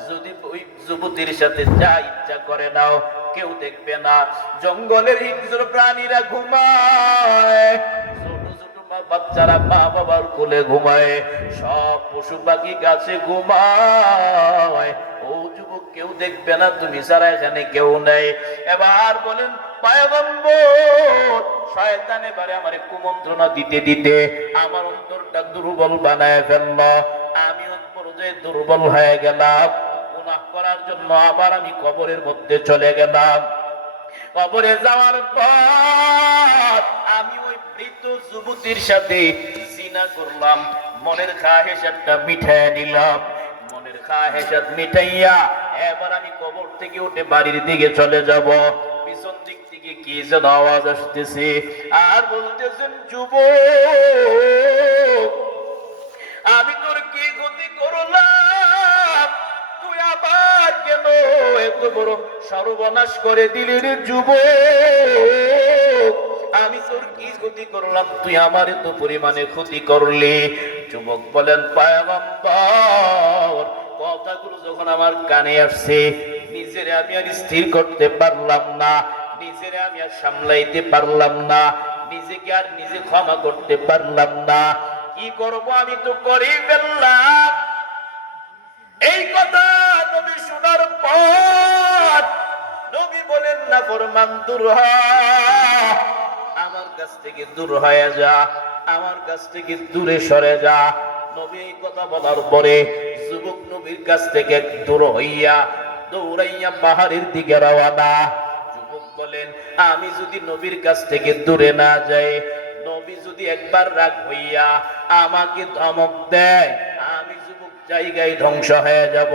যদি ওই যুবতীর সাথে যা ইচ্ছা করে নাও, কেউ দেখবে না। জঙ্গলের হিংস্র প্রাণীরা ঘুমায়, ছোট ছোট বাচ্চারা মা বাবার কোলে ঘুমায়, সব পশু পাখি গাছে ঘুমায়। ও যুবক কেউ দেখবে না, তুমি ছাড়া এখানে কেউ নেই। এবার বলেন, পয়গম্বর শয়তান এবারে আমারে কুমন্ত্রণা দিতে দিতে আমার অন্তরটা দুর্বল বানায় ফেলল, আমি পর্যায়ে দুর্বল হয়ে গেলাম। গুনাহ করার জন্য আবার আমি কবরের মধ্যে চলে গেলাম। কবরে যাওয়ার পর আমি ওই মৃত যুবতীর সাথে জিনা করলাম, মনের খাহেসাতটা মিঠাইয়া নিলাম, মনের খাহেসাত মিঠাইয়া এবার আমি কবর থেকে উঠে বাড়ির দিকে চলে যাব। পিছন দিক থেকে কি যেন আওয়াজ আসতেছে আর বলতেছেন, যুবক আমি তোর কি ক্ষতি করলাম, তুই আবার কেন এত বড় সর্বনাশ করে দিলি রে যুবক? আমি তোর কি ক্ষতি করলাম, তুই আমার এত পরিমাণে ক্ষতি করলি? যুবক বলেন, পয়গম্বর কথাগুলো যখন আমার কানে আসছে, নিজেরে আমি আর স্থির করতে পারলাম না, নিজেরে আমি আর সামলাইতে পারলাম না, নিজেকে আর নিজে ক্ষমা করতে পারলাম না। কি করবো, আমি তো করেই ফেললাম। এই কথা নবী শোনার পর নবী বলেন, না ফরমান দূর হ, আমার কাছ থেকে দূর হয়ে যা, আমার কাছ থেকে দূরে সরে যা। নবী এই কথা বলার পরে যুবক নবীর কাছ থেকে দূর হইয়া দৌড়াইয়া পাহাড়ের দিকে রওনা। যুবক বলেন, আমি যদি নবীর কাছ থেকে দূরে না যাই, নবী যদি একবার রাগ হইয়া আমাকে ধমক দেয়, আমি যুবক জায়গায় ধ্বংস হয়ে যাব।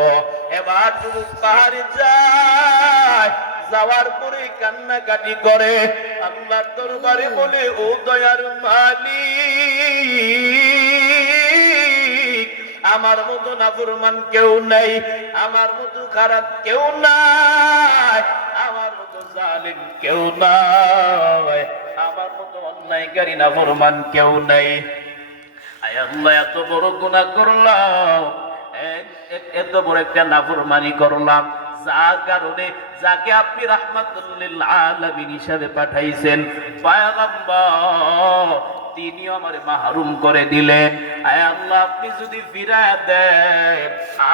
এবার যুবক পাহাড়ে যায়, যাওয়ার পরে কান্নাকাটি করে, আল্লাহর দরবারে বলে, ও দয়ার মালিক, আমার মতো নাফরমান কেউ নাই, আমার মতো খারাপ কেউ নাই, আমার মতো জালিম কেউ নাই, আমার মতো অন্যায়কারী নাফরমান কেউ নাই। আয় আল্লাহ, এত বড় গুনাহ করলাম, এত বড় একটা নাফরমানি করলাম, যার কারণে যাকে আপনি রাহমাতুল লিল আলামিন হিসাবে পাঠাইছেন পয়গম্বর, তিনিও আমারে মাহরুম করে দিলেন। আয় আল্লাহ, আপনি যদি ফিরায় দেন,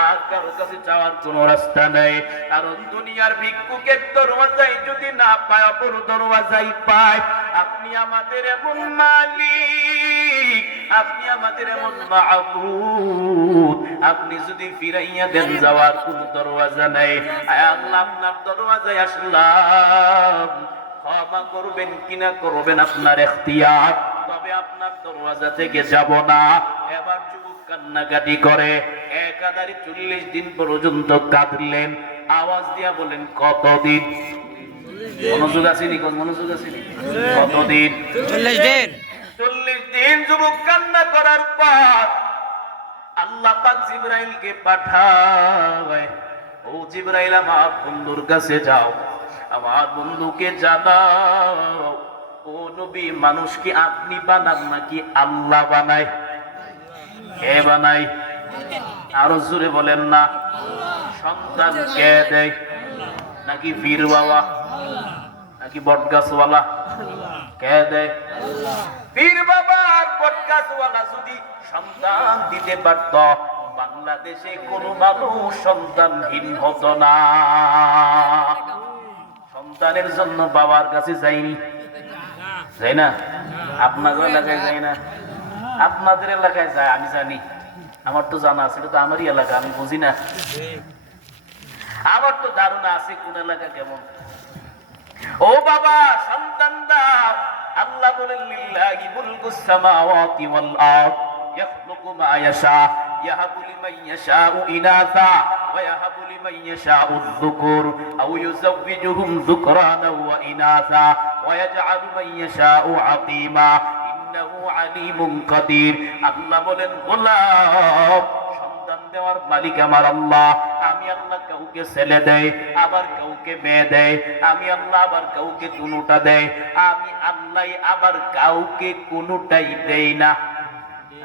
আর কারো কাছে যাওয়ার কোনো রাস্তা নাই। কারণ দুনিয়ার ভিক্ষুকের দরওয়াজায় যদি না পায়, অপর দরওয়াজায় পায়। আপনি আমাদের এমন মালিক, আপনি আমাদের এমন মাবুদ, আপনি যদি ফিরাইয়া দেন, যাওয়ার কোনো দরওয়াজা নাই। আয় আল্লাহ, আপনার দরওয়াজায় আসলাম, ক্ষমা করবেন কিনা করবেন আপনার ইখতিয়ার, তবে আপনার দরওয়াজা থেকে যাব না। এবার যুবক কান্নাকাটি করে, একাধারে 40 দিন পর্যন্ত কাঁদলেন। আওয়াজ দিয়া বলেন, কতদিন? মনোযোগ আসেনি, মনোযোগ আসেনি, কতদিন? 40 দিন। 40 দিন যুবক কান্না করার পর আল্লাহ পাক জিবরাইলকে পাঠায়, ও জিবরাইল, আমার বন্ধুর কাছে যাও, আমার বন্ধুকে জানাও, ও নবী, মানুষ কি আপনি বানান নাকি আল্লাহ বানায়? কে বানায়? আরো জোরে বলেন না। সন্তান কে দেয়? নাকি পীর বাবা, নাকি বটগাছওয়ালা? কে দেয়? পীর বাবা আর বটগাছওয়ালা যদি সন্তান দিতে পারত, বাংলাদেশে কোনো মানুষ সন্তানহীন হতো না। সন্তানের জন্য বাবার কাছে যাইনি, যাই না? আপনাদের এলাকায় যাই না? আপনাদের এলাকায় যায়, আমি জানি, আমার তো জানা আছে, এটা তো আমারই এলাকা, আমি বুঝি না? আমার তো ধারণা আছে কোন এলাকা কেমন। ও বাবা, সন্তান দাও। আল্লাহ বলেন, লিল্লাহি মুলকুস সামাওয়াতি ওয়াল আরদ ইয়াখলুকু মা ইয়াশা ইয়াহাবু লিমান ইয়াশাউ ইনাসা ওয়া ইয়াহাবু লিমান ইয়াশাউ যুকুর আও ইউযাওবিজুহুম যুকরানা ওয়া ইনাসা ওয়া ইয়াজআলু মান ইয়াশাউ আকিমা ইন্নাহু আলিমুন কাদির। আল্লাহ বলেন, গোলাম, সন্তান দেওয়ার মালিক আমার আল্লাহ। আমি আল্লাহ কাউকে ছেলে দেয়, আবার কাউকে মেয়ে দেয়। আমি আল্লাহ আবার কাউকে কোনোটা দেয়। আমি আল্লাহ আবার কাউকে কোনোটাই দেই না।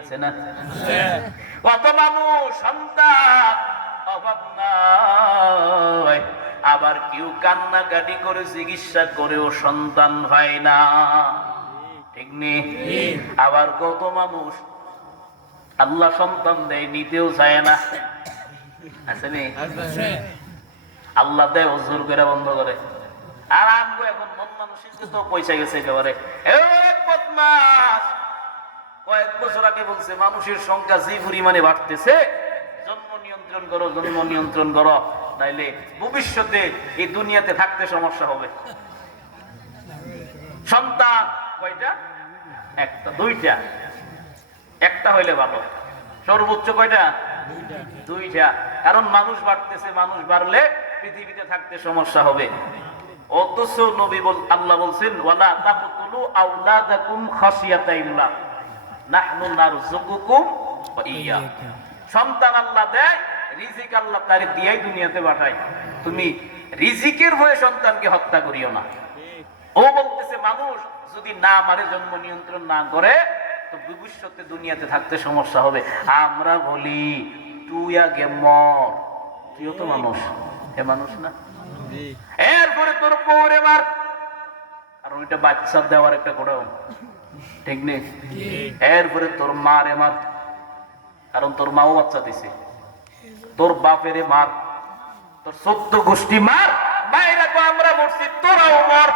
আছে না? কত মানুষ সন্তান অভাব নাই, আবার কেউ কান্নাকাটি করে চিকিৎসা করেও সন্তান হয় না, ঠিক নেই? আবার কত মানুষ আল্লাহ সন্তান দেয়, নিতেও চায় না, আছে নি? আল্লাহ দেয়, জোর করে বন্ধ করে। আর আমগো এখন মন মানুষের তো পয়সা গেছে একেবারে। কয়েক বছর আগে বলছে, মানুষের সংখ্যা যে পরিমাণে বাড়তেছে, জন্ম নিয়ন্ত্রণ করো, জন্ম নিয়ন্ত্রণ করো, নাইলে ভবিষ্যতে এই দুনিয়াতে থাকতে সমস্যা হবে। সন্তান কয়টা? একটা, দুইটা, একটা হইলে ভালো, সর্বোচ্চ কয়টা? দুইটা। কারণ মানুষ বাড়তেছে, মানুষ বাড়লে পৃথিবীতে থাকতে সমস্যা হবে। অথচ নবী আল্লাহ বলছেন ওয়ালা তাকতুলু আওলাদাকুম খাশিয়াতা ইমলাক নাহনু নারযুকুকুম ওয়া ইয়্যাকুম। সন্তান আল্লাহ দেয়, রিজিক আল্লাহ তারে দিয়েই দুনিয়াতে পাঠায়। তুমি রিজিকের ভয়ে সন্তানকে হত্যা করিও না। ও বলতেছে মানুষ যদি না মারে, জন্ম নিয়ন্ত্রণ না করে, তো ভবিষ্যতে দুনিয়াতে থাকতে সমস্যা হবে। আমরা বলি তুই আগে মর, তুইও তো মানুষ, এ মানুষ না? এরপরে তোর পরে মার, কারণ ওইটা বাচ্চা দেওয়ার একটা গোড়াও, ঠিক নেই? এরপরে তোর মারে মার, কারণ তোর মাও বাচ্চা দিছে। তোর বাপেরে মার, তোর 14 গোষ্ঠী মার, বাইরে তো আমরা মরছি, তোরাও মর।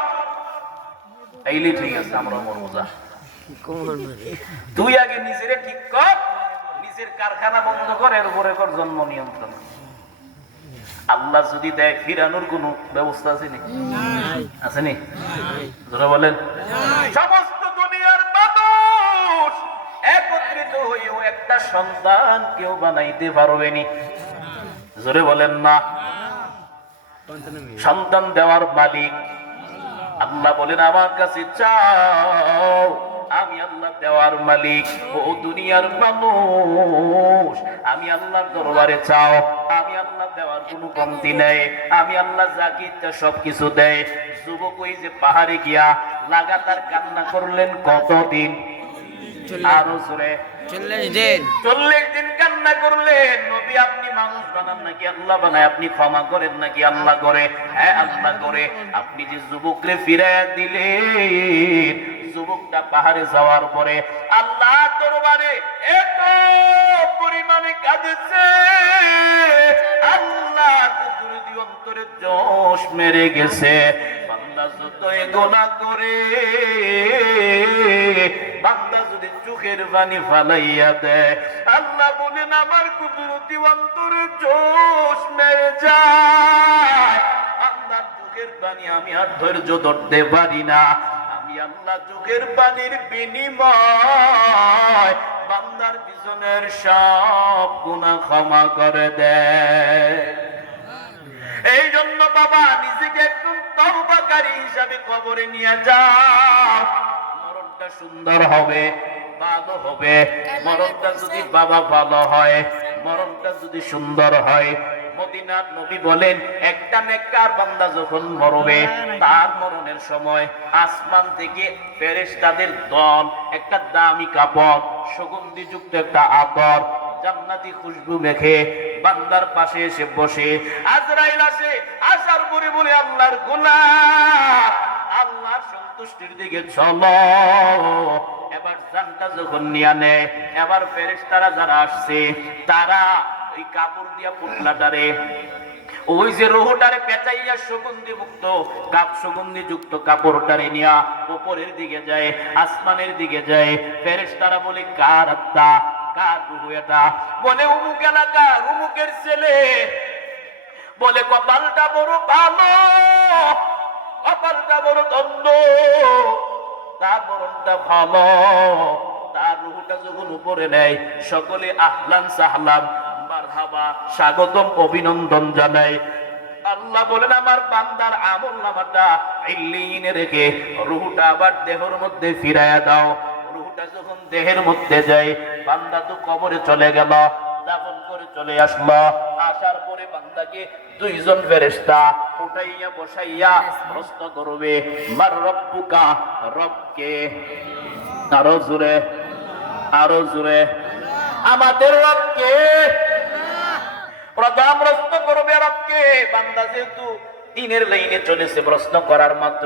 এইলি ঠিক আছে, আমরা মরবো যা। তুই আগে নিজেরে ঠিক কর, নিজের কারখানা বন্ধ কর, এর উপরে কর জন্ম নিয়ন্ত্রণ। আল্লাহ যদি দেয় ফিরানোর কোন ব্যবস্থা আছে নি? আছে নি? যারা বলেন সমস্ত দুনিয়ার মানুষ একত্রিত হয়েও একটা সন্তান কেউ বানাইতে পারবে নি। জোরে বলেন না। সন্তান দেওয়ার মালিক আল্লাহ বলেন আমার কাছে চাও, আমি আল্লাহ দেওয়ার মালিক। ও দুনিয়ার মানুষ, আমি আল্লাহর দরবারে চাও, আমি আল্লাহ দেওয়ার কোনো কমতি নেই। আমি আল্লাহ যাকে ইচ্ছা সবকিছু দেয়। যুবক ওই যে পাহাড়ে গিয়া লাগাতার কান্না করলেন কতদিন? আরো জোরে 40 দিন। 40 দিন কান্না করলেন। নবী আপনি মানুষ বানান নাকি আল্লাহ বানায়? আপনি ক্ষমা করেন নাকি আল্লাহ করে? হ্যাঁ আল্লাহ করে। আপনি যে যুবকরে ফিরাইয়া দিলেন, যুবকটা পাহাড়ে যাওয়ার পরে আল্লাহ দরবারে এত পরিমাণে কাঁদেছে, আল্লাহ কুদরতি অন্তরে জোশ মেরে গেছে। বান্দা যতই গুনাহ করে, বান্দা যদি চোখের পানি ফালাইয়া দেয়, আল্লাহ বলেন আমার কুদরতি অন্তরে জোশ মেরে যায়। বান্দার চোখের পানি আমি আর ধৈর্য ধরতে পারি না। আমি আল্লাহ চোখের পানির বিনিময় বান্দার পিছনের সব গুনাহ ক্ষমা করে দেয়। এই জন্য বাবা নিজেকে একটু তওবাকারী হিসাবে কবরে নিয়ে যাও। মরণটা সুন্দর হবে, ভালো হবে। মরণটা যদি বাবা ভালো হয়, মরণটা যদি সুন্দর হয়, মদিনার নবী বলেন একটা নেককার বান্দা যখন মরবে, তার মরণের সময় আসমান থেকে ফেরেশতাদের দল একটা দামি কাপড়, সুগন্ধিযুক্ত একটা আতর, জান্নাতি খুশবু মেখে বান্দার পাশে এসে বসে। আজরাইল আসে, আসার পরে বলে আল্লাহর গোলাম, আল্লাহর সন্তুষ্টির দিকে চলো। এবার জানটা যখন নিয়ে নেয়, এবার ফেরেশতারা যারা আসছে, তারা ওই কাপড় দিয়া পুতলাটারে, ওই যে রোহটারে পেঁচাইয়া সুগন্ধি যুক্ত কাপড়টারে নিয়া উপরের দিকে যায়, আসমানের দিকে যায়। ফেরেশতারা বলে কার আত্মা, কার রূহ এটা? বলে অমুক এলাকার অমুকের ছেলে। বলে কপালটা বড় ভালো, কপালটা বড় ধন্য, তার মরণটা ভালো। তার রূহটা যখন উপরে নেয়, সকলে আহলান সাহলান মারহাবা স্বাগতম অভিনন্দন জানায়। আল্লাহ বলেন আমার বান্দার আমলনামাটা ইল্লিয়িনে রেখে রূহটা আবার দেহের মধ্যে ফিরাইয়া দাও। রূহটা যখন দেহের মধ্যে যায়, বান্দা তো কবরে চলে গেল, দাফন করে চলে আসলো। আসার পরে বান্দাকে দুইজন ফেরেশতা উঠাইয়া বসাইয়া প্রশ্ন করবে মার রব্বুকা, রবকে। আরো জোরে, আরো জোরে, আমাদের রবকে। প্রথম প্রশ্ন করবে রবকে। বান্দা যেহেতু দিনের লাইনে চলেছে, প্রশ্ন করার মাত্র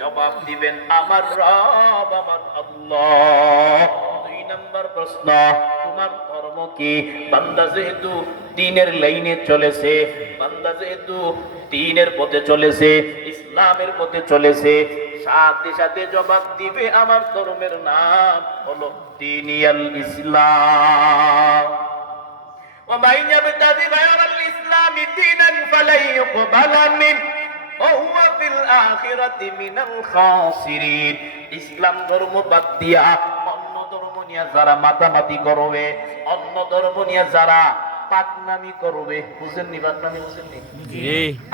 জবাব দিবেন আমার রব, আমার আল্লাহ। দুই নম্বর প্রশ্ন তোমার ধর্ম কি? বান্দা যেহেতু দ্বীনের লাইনে চলেছে, বান্দা যেহেতু দ্বীনের পথে চলেছে, ইসলামের পথে চলেছে, সাথে সাথে জবাব দিবে আমার ধর্মের নাম হলো দ্বীনিয়াল ইসলাম। ومن يبتغي غير الإسلام دينا فلن يقبل منه وهو في الآخرة من الخاسرين। ইসলাম ধর্ম বাদ দিয়া অন্য ধর্ম নিয়ে যারা মাতামাতি করবে, অন্য ধর্ম নিয়ে যারা পাকনামি করবে, বুঝেননি? পাকনামি বুঝেননি?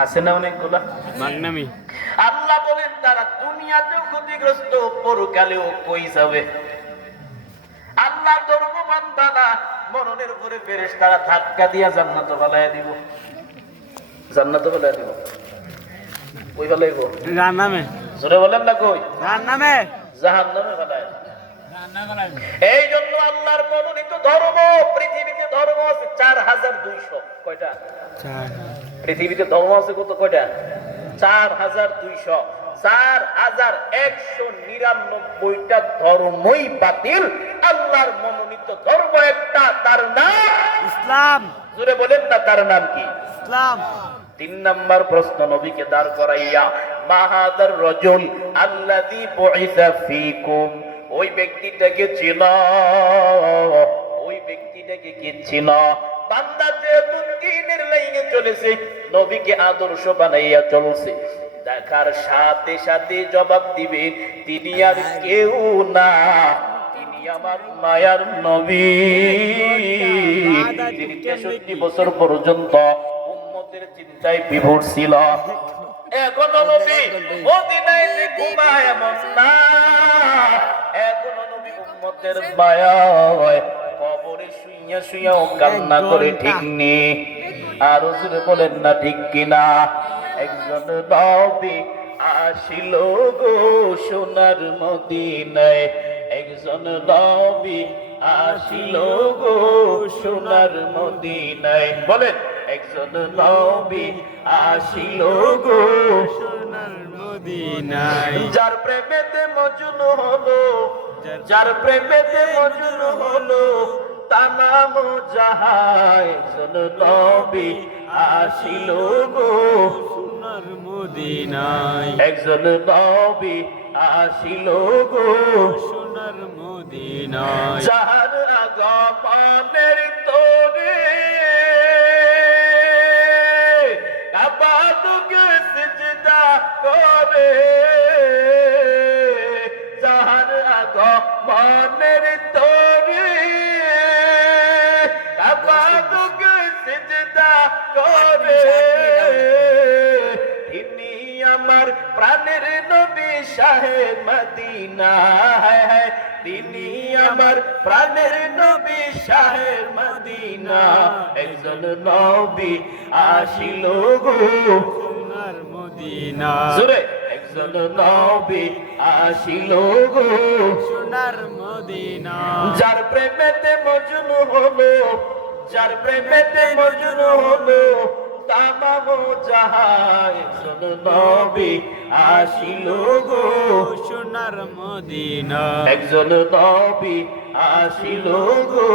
আছে না অনেকগুলা পাকনামি। আল্লাহ বলেন তারা দুনিয়াতেও ক্ষতিগ্রস্ত, পরকালেও কই যাবে। আল্লাহ ধর্ম মানবা না, মরণের পরে ফেরেশতারা ধাক্কা দিয়া জান্নাতে ফেলাইয়া দিব। জান্নাতে ফেলাইয়া দিব। কই ফেলাইব? জাহান্নামে। জোরে বলেন না, কই? জাহান্নামে। জাহান্নামে ফেলাইব। এই জন্য আল্লাহর মনোনীত ধর্ম, পৃথিবীতে ধর্ম আছে 4200। কয়টা? 4। পৃথিবীতে ধর্ম আছে কত? কয়টা? 4200। 4199টা ধর্মই বাতিল। আল্লাহর মনোনীত ধর্ম একটা, তার নাম ইসলাম। জোরে বলেন না, তার নাম কি? ইসলাম। 3 নাম্বার প্রশ্ন নবীকে দাঁড় করাইয়া, মাহাদার রাজুল আল্লাযী বুইসা ফীকুম, ওই ব্যক্তিটাকে চিনো, ওই ব্যক্তিটাকে কি চিনো? বান্দা যেহেতু দ্বীনের লাইনে চলেছে, নবীকে আদর্শ বানাইয়া চলছে, দেখার সাথে সাথে জবাব দিবে তিনি আর কেউ না, তিনি আমার মায়ার নবী। তিনি 63 বছর পর্যন্ত উম্মতের চিন্তায় বিভোর ছিল। এখনো নবী মদিনায় যে ঘুমায় এমন না, এখনো নবী উম্মতের মায়ায় কবরে শুইয়া শুইয়াও কান্না করে, ঠিক নেই? আর জোরে বলেন না, ঠিক কিনা? একজন নবী আসিল গো সোনার মদিনায়, একজন নবী আসিল গো সোনার মদিনায়। বলেন, একজন নবী আসিল গো সোনার মদিনায়। যার প্রেমেতে মজনু হলো, যার প্রেমেতে মজনু হলো তামাম জাহান, একজন নবী আসিল গো সোনার মদিনায়, একজন নবী আসিল গো সোনার মদিনায়। যাহার আগমনের তোরে আবাদুকে সিজদা করে, যাহার আগমনের তোরে আবাদুকে সিজদা করে, তিনি আমার প্রাণের নবী শাহে মদিনা, তিনি আমার প্রাণের নবী শাহে মদিনা। একজন নবী আসিল গো সোনার মদিনা, জোরে, একজন নবী আসিল গো সোনার মদিনা। যার প্রেমেতে মজনু হলো, যার প্রেমেতে মজনু হলো তামাম জাহান, একজন নবী আসিল গো সোনার মদিনা, একজন নবী আসিল গো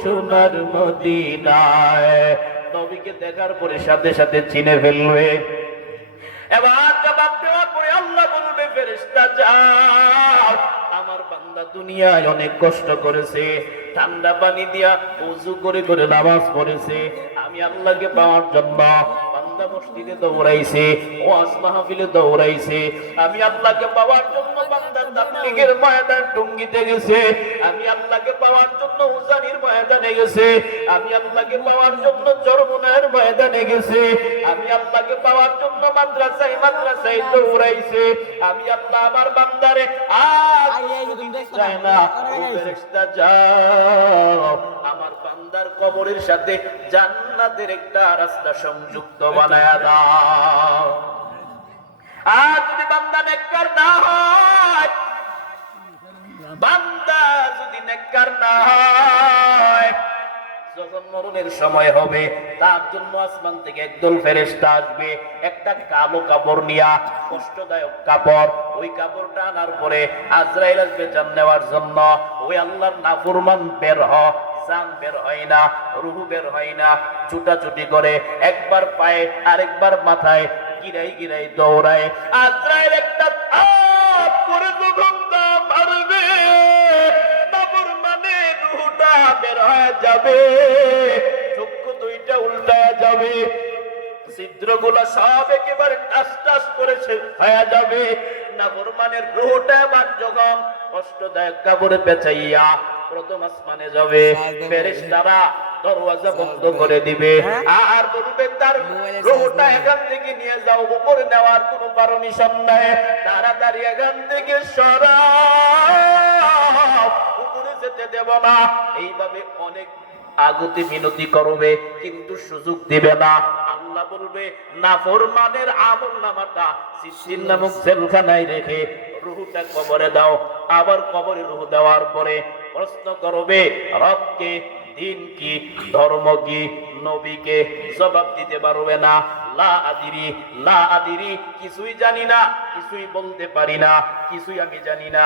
সোনার মদিনায়। নবীকে দেখার পরে সাথে সাথে চিনে ফেলবে। এবার জবাব দেওয়ার পরে আল্লাহ বলবে, ফেরেশতা যাও, আমার বান্দা দুনিয়ায় অনেক কষ্ট করেছে, ঠান্ডা পানি দিয়া ওযু করে করে নামাজ পড়েছে, আমি আল্লাহকে পাওয়ার জন্য বান্দা মসজিদে দৌড়াইছে, ওয়াজ মাহফিলে দৌড়াইছে, আমি আল্লাহকে পাওয়ার জন্য বান্দা তাবলীগের ময়দান টঙ্গিতে গেছে, আমি আল্লাহকে পাওয়ার জন্য উজানির ময়দানে গেছে, আমি আল্লাহকে পাওয়ার জন্য চরমুনার ময়দানে গেছে, আমি আল্লাহকে পাওয়ার জন্য মাদ্রাসায় মাদ্রাসায় দৌড়াইছে, আমি আল্লাহ আমার বান্দারে আর চায় না। ফেরেশতা যাও, আমার বান্দার কবরের সাথে জান্নাতের একটা রাস্তা সংযুক্ত বানায়া দাও। আর যদি বান্দা নেককার না হয়, বান্দা যদি নেককার না হয়, যখন মরণের সময় হবে তার জন্য আসমান থেকে একদল ফেরেশতা আসবে, একটা কালো কাপড় নিয়া, কষ্টদায়ক কাপড়। ওই কাপড়টা আনার পরে আজরাইল আসবে জান নেওয়ার জন্য। ওই আল্লাহর নাফরমান বের জান বের হয় না, রূহ বের হয় না, ছুটাছুটি করে, একবার পায়ে আরেকবার মাথায় গিরাই গিরাই দৌড়ায়। আজরাইল একটা আপ করে যখন মারবে, নাফরমানে রূহটা বের হয়ে যাবে, চক্ষু দুইটা উল্টা যাবে, ছিদ্রগুলো সব একেবারে টাস টাস করেছে হয়ে যাবে। নাফরমানের রূহটা আবার যখন কষ্টদায়ক কাপড়ে পেঁচাইয়া প্রথম আসমানে যাবে, ফেরেশতারা দরওয়াজা বন্ধ করে দিবে আর বলবে তার রূহটা এখান থেকে নিয়ে যাও, উপরে নেওয়ার কোনো পারমিশন নাই, তাড়াতাড়ি এখান থেকে সরাও, উপরে যেতে দেব না। এইভাবে অনেক আগুতি মিনতি করবে কিন্তু সুযোগ দিবে না। আল্লাহ বলবে নাফরমানের আমলনামাটা সিজিল নামক জেলখানায় রেখে রূহটা কবরে দাও। আবার কবরে রূহ দেওয়ার পরে প্রশ্ন করবে রবকে, দিন কি, ধর্ম কি, নবীকে, জবাব দিতে পারবে না। লা আদিরি, লা আদিরি, কিছুই জানি না, কিছুই বলতে পারি না, কিছুই আমি জানি না।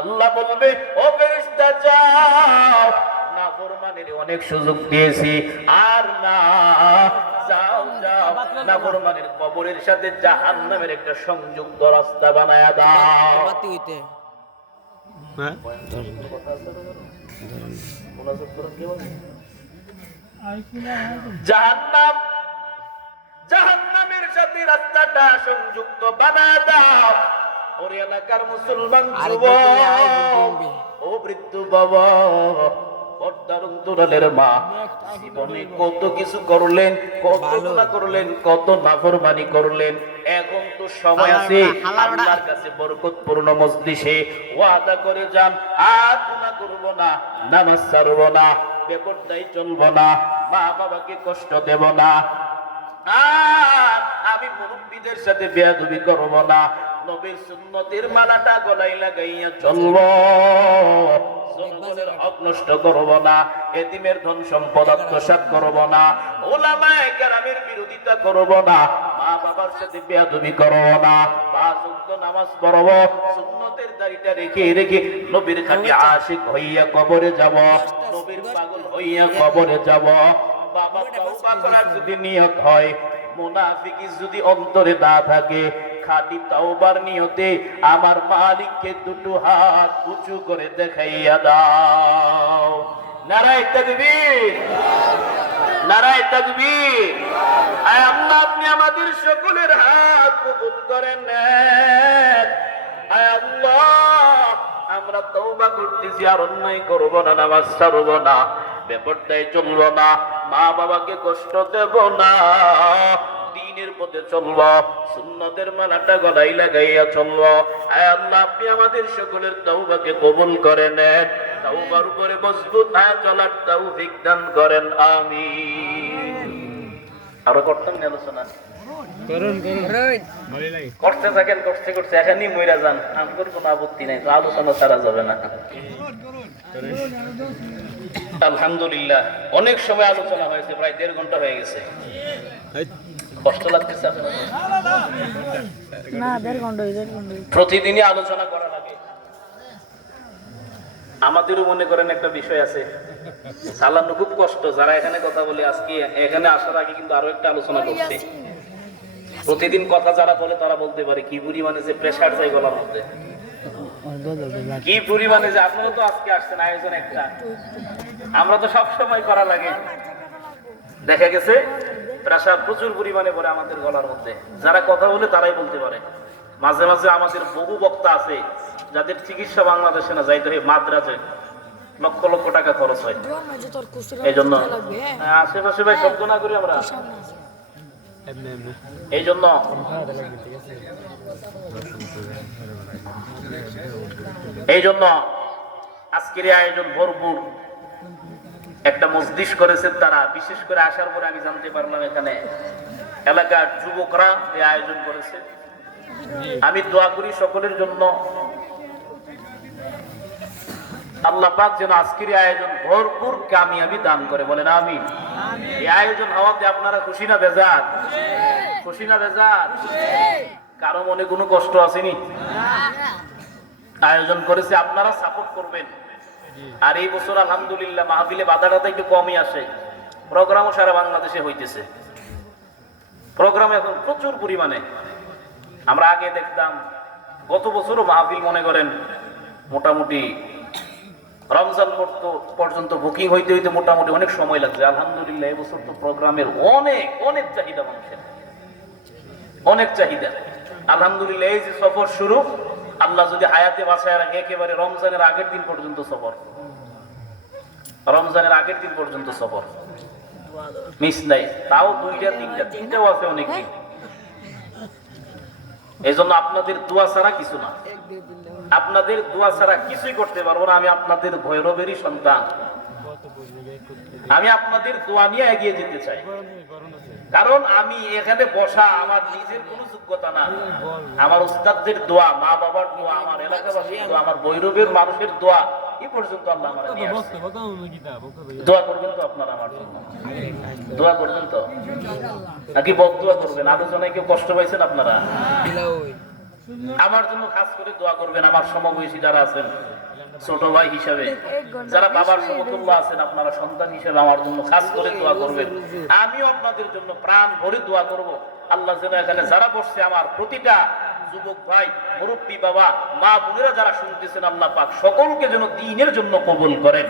আল্লাহ বলবে ও ফেরেশতা যাও, নাফরমানের অনেক সুযোগ দিয়েছি, আর না, যাও যাও, নাফরমানের কবরের সাথে জাহান্নামের একটা সংযুক্ত রাস্তা বানায়া দাও। জাহান্নাম, জাহান্নামের সাথে রাস্তাটা সংযুক্ত বানায়া দাও। ওর এলাকার মুসলমান যুবক, ও বৃদ্ধ বাবা, পর্দার অন্তরালের মা, জীবনে কত কিছু করলেন, কত গুনাহ করলেন, কত নাফরমানি করলেন। এখন তো সময় আছে, আল্লাহর কাছে বরকতপূর্ণ মজলিসে ওয়াদা করে যান, আর গুনাহ করব না, নামাজ ছাড়ব না, বেপরদাই চলব না, মা বাবাকে কষ্ট দেব না, আর আমি মুরব্বীদের সাথে বেয়াদবি করব না, নবীর সুন্নতের মালাটা গলায় লাগাইয়া চলব, জনগণের হক নষ্ট করব না, এতিমের ধন সম্পদ আত্মসাৎ করব না, উলামায়ে কেরামের বিরোধিতা করব না, মা বাবার সাথে বেয়াদবি করব না, পাঁচ ওয়াক্ত নামাজ পড়ব, সুন্নতের দাড়িটা রেখে রেখে নবীর খাঁটি আশিক হইয়া কবরে যাব, নবীর পাগল হইয়া কবরে যাব। বাবা তওবা করার যদি নিয়ত হয়, মুনাফিকি যদি অন্তরে না থাকে, খাঁটি তাওবার নিয়তে আমার মালিককে দুটো হাত উঁচু করে দেখাইয়া দাও। নারায়ে তাকবীর, নারায়ে তাকবীর। আয় আল্লাহ, আপনি আমাদের সকলের হাত কবুল করেন। আয় আল্লাহ, আমরা তওবা করতেছি, আর অন্যায় করব না, নামাজ ছাড়ব না, বেপরদায় চলব না, মা বাবাকে কষ্ট দেব না, দ্বীনের পথে চলব, সুন্নতের মালাটা গলায় লাগাইয়া চলব। আয় আল্লাহ, আপনি আমাদের সকলের তওবাকে কবুল করে নেন, তওবার উপরে মজবুত হয়ে চলার তৌফিক দান করেন, আমিন। আরো করতেন না আলোচনা? করতে থাকেন, করতে করতে এখানেই মইরা যান, আমার কোনো আপত্তি নাই, তো আলোচনা ছাড়া যাবে না। আলহামদুলিল্লাহ, অনেক সময় আলোচনা হয়েছে, প্রায় 1.5 ঘন্টা হয়ে গেছে। কষ্ট লাগতেছে আপনাদের? না, 1.5 ঘন্টা। প্রতিদিনই আলোচনা করা লাগে। আমাদেরও মনে করেন একটা বিষয় আছে, চালানো খুব কষ্ট। যারা এখানে কথা বলে, আজকে এখানে আসার আগে কিন্তু আরো একটা আলোচনা করছে। প্রতিদিন কথা যারা বলে তারা বলতে পারে কি পরিমাণে যে প্রেসার যায় গলার মধ্যে, কি পরিমাণে যে। আপনারা তো আজকে আসছেন, আয়োজন একটা, আমরা তো সব সময় করা লাগে। দেখা গেছে প্রেসার প্রচুর পরিমাণে পড়ে আমাদের গলার মধ্যে। যারা কথা বলে তারাই বলতে পারে। মাঝে মাঝে আমাদের বহু বক্তা আছে যাদের চিকিৎসা বাংলাদেশে না, যাইতে হয় মাদ্রাজে, লক্ষ লক্ষ টাকা খরচ হয়। এই জন্য আশেপাশে ভাই শব্দ না করি আমরা, এই জন্য আজকের এই আয়োজন ভরপুর একটা মজলিস করেছেন তারা। বিশেষ করে আসার পরে আমি জানতে পারলাম এখানে এলাকার যুবকরা এই আয়োজন করেছে। আমি দোয়া করি সকলের জন্য, আল্লাহ পাক যেন আজকের আয়োজন ভরপুর কামিয়াবি দান করে, বলেন আমিন। এই আয়োজন হওয়াতে আপনারা খুশি না বেজার? খুশি না বেজার? কারো মনে কোনো কষ্ট আসেনি? আয়োজন করেছে, আপনারা সাপোর্ট করবেন। আর এই বছর আলহামদুলিল্লাহ মাহফিলে বাধাটা একটু কমই আসে, প্রোগ্রামও সারা বাংলাদেশে হইতেছে। প্রোগ্রাম এখন প্রচুর পরিমাণে। আমরা আগে দেখতাম গত বছরও মাহফিল মনে করেন মোটামুটি রমজান পর্যন্ত বুকিং হইতে হইতে মোটামুটি অনেক সময় লাগছে। আলহামদুলিল্লাহ এবছর তো প্রোগ্রামের অনেক অনেক চাহিদা, মানুষের অনেক চাহিদা। আলহামদুলিল্লাহ এই যে সফর শুরু, আল্লাহ যদি হায়াতে বাঁচায় রাখে একেবারে রমজানের আগের দিন পর্যন্ত সফর, রমজানের আগের দিন পর্যন্ত সফর মিস নাই, তাও 2টা 3টা 3টাও আছে অনেক দিন। এই জন্য আপনাদের দোয়া ছাড়া কিছু না, আপনাদের দোয়া ছাড়া কিছুই করতে পারবো না। আমি আপনাদের ভৈরবেরই সন্তান, আমি আপনাদের দোয়া নিয়ে এগিয়ে যেতে চাই। কারণ আমি এখানে বসা আমার নিজের কোনো যোগ্যতা না, আমার উস্তাদদের দোয়া, মা বাবার দোয়া, আমার এলাকাবাসীর দোয়া, আমার ভৈরবের মানুষের দোয়া, এই পর্যন্ত আল্লাহ আমার নিয়ে আসছে। দোয়া করবেন তো আপনারা আমার জন্য? দোয়া করবেন তো নাকি বদদোয়া করবেন? আলোচনায় কেউ কষ্ট পাইছেন আপনারা? আমার জন্য খাস করে দোয়া করবেন। আমার সমবয়সী যারা আছেন, ছোট ভাই হিসাবে যারা বাবার সমতুল্য আছেন, আপনারা সন্তান হিসেবে আমার জন্য খাস করে দোয়া করবেন। আমিও আপনাদের জন্য প্রাণ ভরে দোয়া করব। আল্লাহ যেন এখানে যারা বসছে, আমার প্রতিটা যুবক ভাই, মুরব্বী বাবা, মা বোনেরা যারা শুনতেছেন, আল্লাহ পাক সকলকে যেন দ্বীনের জন্য কবুল করেন।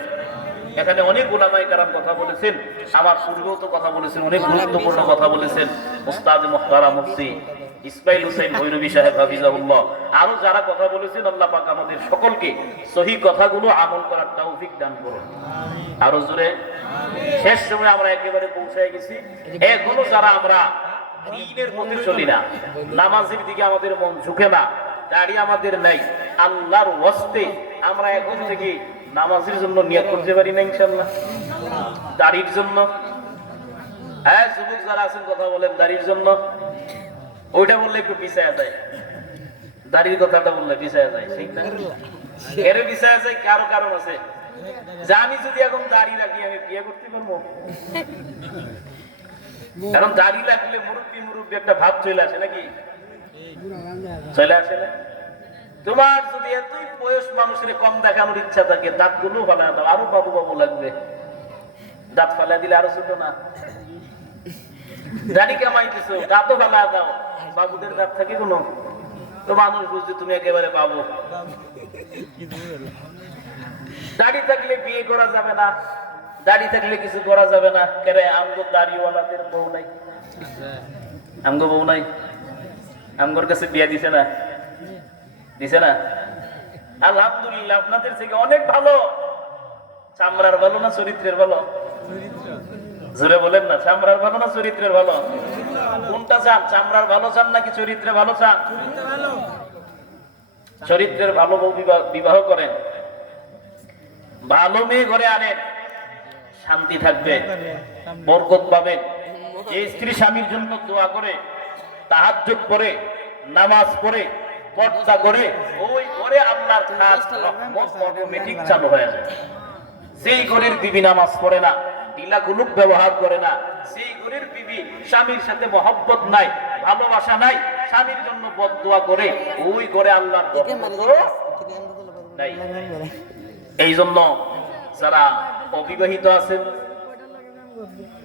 এখানে অনেক উলামায়ে কেরাম কথা বলেছেন, আমার পূর্বেও তো কথা বলেছেন, অনেক গুরুত্বপূর্ণ কথা বলেছেন। উস্তাদ মুহতারাম মুফতি ইসমাইল হোসেন ভৈরবী সাহেব হাফিজাহুল্লাহ, আরো যারা কথা বলেছেন, আল্লাহ পাক আমাদের সকলকে সহি কথাগুলো আমল করার তৌফিক দান করুন। আরো জোরে। শেষ সময় আমরা একেবারে পৌঁছায় গেছি। এখনো যারা আমরা দ্বীনের পথে চলি না, নামাজের দিকে আমাদের মন ঝুঁকে না, দাড়ি আমাদের নাই, আল্লাহর ওয়াস্তে আমরা এখন থেকে নামাজের জন্য নিয়ত করতে পারি না ইনশাআল্লাহ? দাড়ির জন্য। হ্যাঁ, যুবক যারা আছেন কথা বলেন, দাড়ির জন্য। ওইটা বললে একটু পিছায়া যায়, দাড়ির কথাটা বললে পিছায়া যায়, ঠিক না? এর পিছায়া যায় কারো কারণ আছে যে আমি যদি এখন দাড়ি রাখি আমি বিয়ে করতে পারবো? কারণ দাড়ি রাখলে মুরব্বী মুরব্বী একটা ভাব চলে আসে, নাকি চলে আসে না? তোমার যদি এতই বয়স মানুষের কম দেখানোর ইচ্ছা থাকে, দাঁত গুলো ফালা দাও, আরো বাবু বাবু লাগবে। দাঁত ফালা দিলে আরো ছোট না? দাড়ি কামাইতেছো, দাঁতও ফালা দাও, বাবুদের দাঁত থাকে কোনো? তো মানুষ বুঝছে তুমি একেবারে বাবু। দাড়ি থাকলে বিয়ে করা যাবে না, দাড়ি থাকলে কিছু করা যাবে না। কেন? আমগো দাড়িওয়ালাদের বউ নাই, আমগো বউ নাই, আমগোর কাছে বিয়ে দিছে না, দিছে না? আলহামদুলিল্লাহ, আপনাদের থেকে অনেক ভালো। চামড়ার ভালো না চরিত্রের ভালো? জোরে বলেন না, চামড়ার ভালো না চরিত্রের ভালো? কোনটা চান? চামড়ার ভালো চান নাকি চরিত্রের ভালো চান? চরিত্রের ভালো বউ বিবাহ করেন, ভালো মেয়ে ঘরে আনেন, শান্তি থাকবে, বরকত পাবেন। যে স্ত্রী স্বামীর জন্য দোয়া করে, তাহাজ্জুদ করে, নামাজ পড়ে, পর্দা করে, ওই ঘরে আল্লাহর খাস রহমত অটোমেটিক চালু হয়ে যায়। সেই ঘরের বিবি নামাজ পড়ে না, ঢিলাগুলুক ব্যবহার করে না, সেই ঘরের বিবি স্বামীর সাথে মহব্বত নাই, ভালোবাসা নাই, স্বামীর জন্য বদদোয়া করে, ওই ঘরে আল্লাহর নাই। এই জন্য যারা অবিবাহিত আছেন,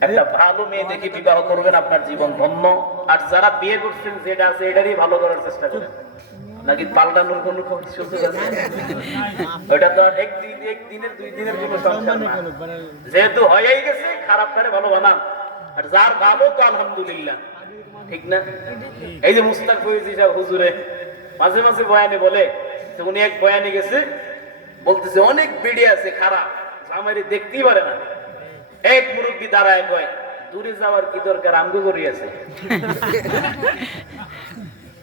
একটা ভালো মেয়ে দেখে বিবাহ করবেন, আপনার জীবন ধন্য। আর যারা বিয়ে করছেন, যেটা আছে এটারই ভালো করার চেষ্টা করেন, নাকি পাল্টানোর কোন সুযোগ আছে? ওটা তো একদিনের 2 দিনের কোনো সংসার না। যেহেতু হয়েই গেছে, খারাপ করে ভালো বানান। আর যার ভালো তো আলহামদুলিল্লাহ, ঠিক না? এই যে মুস্তাক ফৈজি সাহেব হুজুরে মাঝে মাঝে বয়ানে বলে, উনি এক বয়ানে গেছে, বলতেছে অনেক বেড়ে আছে খারাপ, আমারে দেখতেই পারে না। এক মুরব্বী দাঁড়ায় কয়, দূরে যাওয়ার কি দরকার, আমগো করি আছে।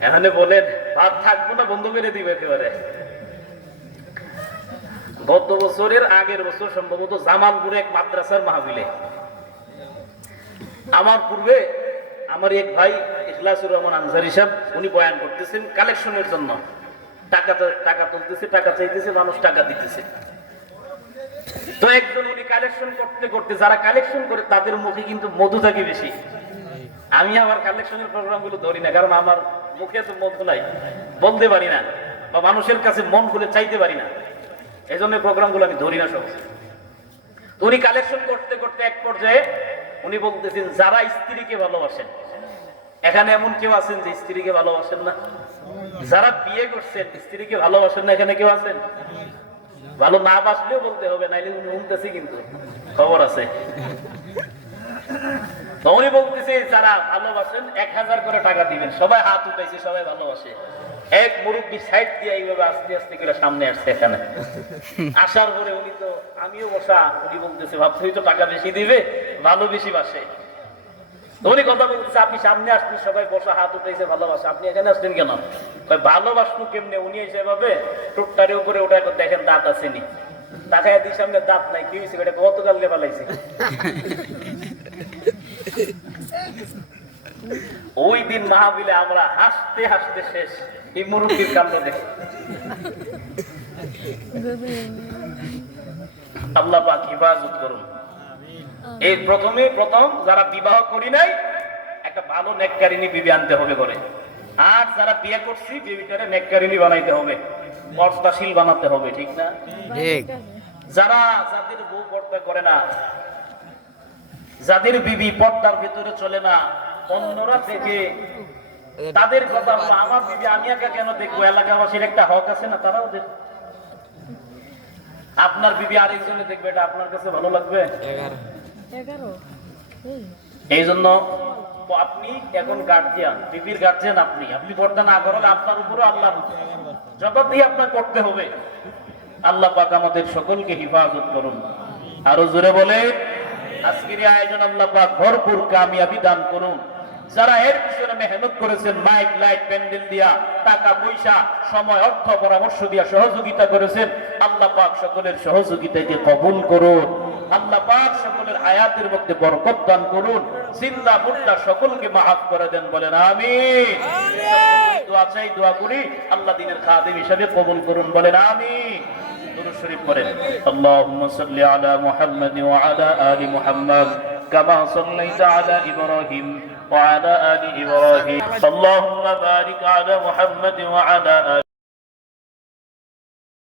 এখানে বলেন ভাত থাকবো না, বন্ধ করে দিবে একেবারে। গত বছরের আগের বছর সম্ভবত জামালপুরে এক মাদ্রাসার মাহফিলে আমার পূর্বে আমার এক ভাই ইখলাসুর রহমান আনসারী সাহেব, উনি বয়ান করতেছেন কালেকশনের জন্য। টাকা তুলতেছে, টাকা চাইতেছে, মানুষ টাকা দিতেছে। তো একজন উনি কালেকশন করতে করতে, যারা কালেকশন করে তাদের মুখে কিন্তু মধু থাকে বেশি। আমি আবার কালেকশনের প্রোগ্রাম গুলো ধরি না, কারণ আমার মুখে তো মধু নাই, বলতে পারি না, বা মানুষের কাছে মন খুলে চাইতে পারি না। এই জন্য প্রোগ্রাম গুলো আমি ধরি না সব। উনি কালেকশন করতে করতে এক পর্যায়ে উনি বলতেছেন, যারা স্ত্রীকে ভালোবাসেন, এখানে এমন কেউ আছেন যে স্ত্রীকে ভালোবাসেন না? যারা বিয়ে করছেন স্ত্রীকে ভালোবাসেন না, এখানে কেউ আছেন? ভালো না বাসলেও বলতে হবে, নাইলে উনি শুনতেছি কিন্তু খবর আছে। তো উনি বলতেছে যারা ভালোবাসেন 1000 করে টাকা দিবেন। সবাই হাত উঠাইছে, সবাই ভালোবাসে। এক মুরব্বী সাইড দিয়ে এইভাবে আস্তে আস্তে করে সামনে আসছে এখানে। আসার পরে উনি তো, আমিও বসা, উনি বলতেছে ভাবছি তো টাকা বেশি দিবে, ভালো বেশি বাসে। তো উনি কথা বলতেছে আপনি সামনে আসছেন, সবাই বসা হাত উঠাইছে ভালোবাসে, আপনি এখানে আসছেন কেন? ভালোবাসবো কেমনে? উনি এসে ভাবে টুকটারের উপরে ওটা দেখেন দাঁত আসেনি, তাকায় দিই সামনে দাঁত নাই, কি হয়েছে এটা গতকাল লেবালাইছে। ওই দিন মাহফিলে আমরা হাসতে হাসতে শেষ এই মুরব্বীর কাণ্ড দেখে। আল্লাহ পাক হিফাজত করুন। এই প্রথম যারা বিবাহ করি নাই, একটা ভালো নেককারিনী বিবি আনতে হবে করে। আর যারা বিয়ে করছি, বিবিটারে নেককারিনী বানাইতে হবে, পর্দাশীল বানাতে হবে, ঠিক না? ঠিক। যাদের বউ পর্দা করে না, যাদের বিবি পর্দার ভিতরে চলে না, অন্যরা থেকে তাদের কথা বলো, আমার বিবি আমি একা কেন দেখবো? এলাকাবাসীর একটা হক আছে না, তারাও দেখবে। আপনার বিবি আরেকজনে দেখবে, এটা আপনার কাছে ভালো লাগবে? এই জন্য আপনি এখন গার্জিয়ান, বিবির গার্জিয়ান আপনি। আপনি পর্দা না করলে আপনার উপরও আল্লাহ জবাবদিহি আপনার করতে হবে। আল্লাহ পাক আমাদের সকলকে হিফাজত করুন। আরো জোরে বলে আজকের এই আয়োজন আল্লাহ পাক ভরপুর কামিয়াবি দান করুন। যারা এর পিছনে মেহনত করেছেন, মাইক লাইট প্যান্ডেল দিয়া, টাকা পয়সা, সময়, অর্থ, পরামর্শ দিয়া সহযোগিতা করেছেন, আল্লাহ পাক সকলের সহযোগিতাকে কবুল করুন। আল্লাহ পাক সকলের হায়াতের মধ্যে বরকত দান করুন। জিন্দা মুর্দা সকলকে মাফ করে দেন, বলেন আমিন। দোয়া চাই, দোয়া করি আল্লাহ দ্বীনের খাদেম হিসেবে কবুল করুন, বলেন আমিন। দুরূদ শরীফ পড়েন। আল্লাহুম্মা সাল্লি আলা মুহাম্মাদ ওয়া আলা আলি মুহাম্মাদ কামা সাল্লাইতা আলা ইব্রাহিম ওয়া আলা আলি ইব্রাহিম। আল্লাহুম্মা বারিক আলা মুহাম্মাদ ওয়া আলা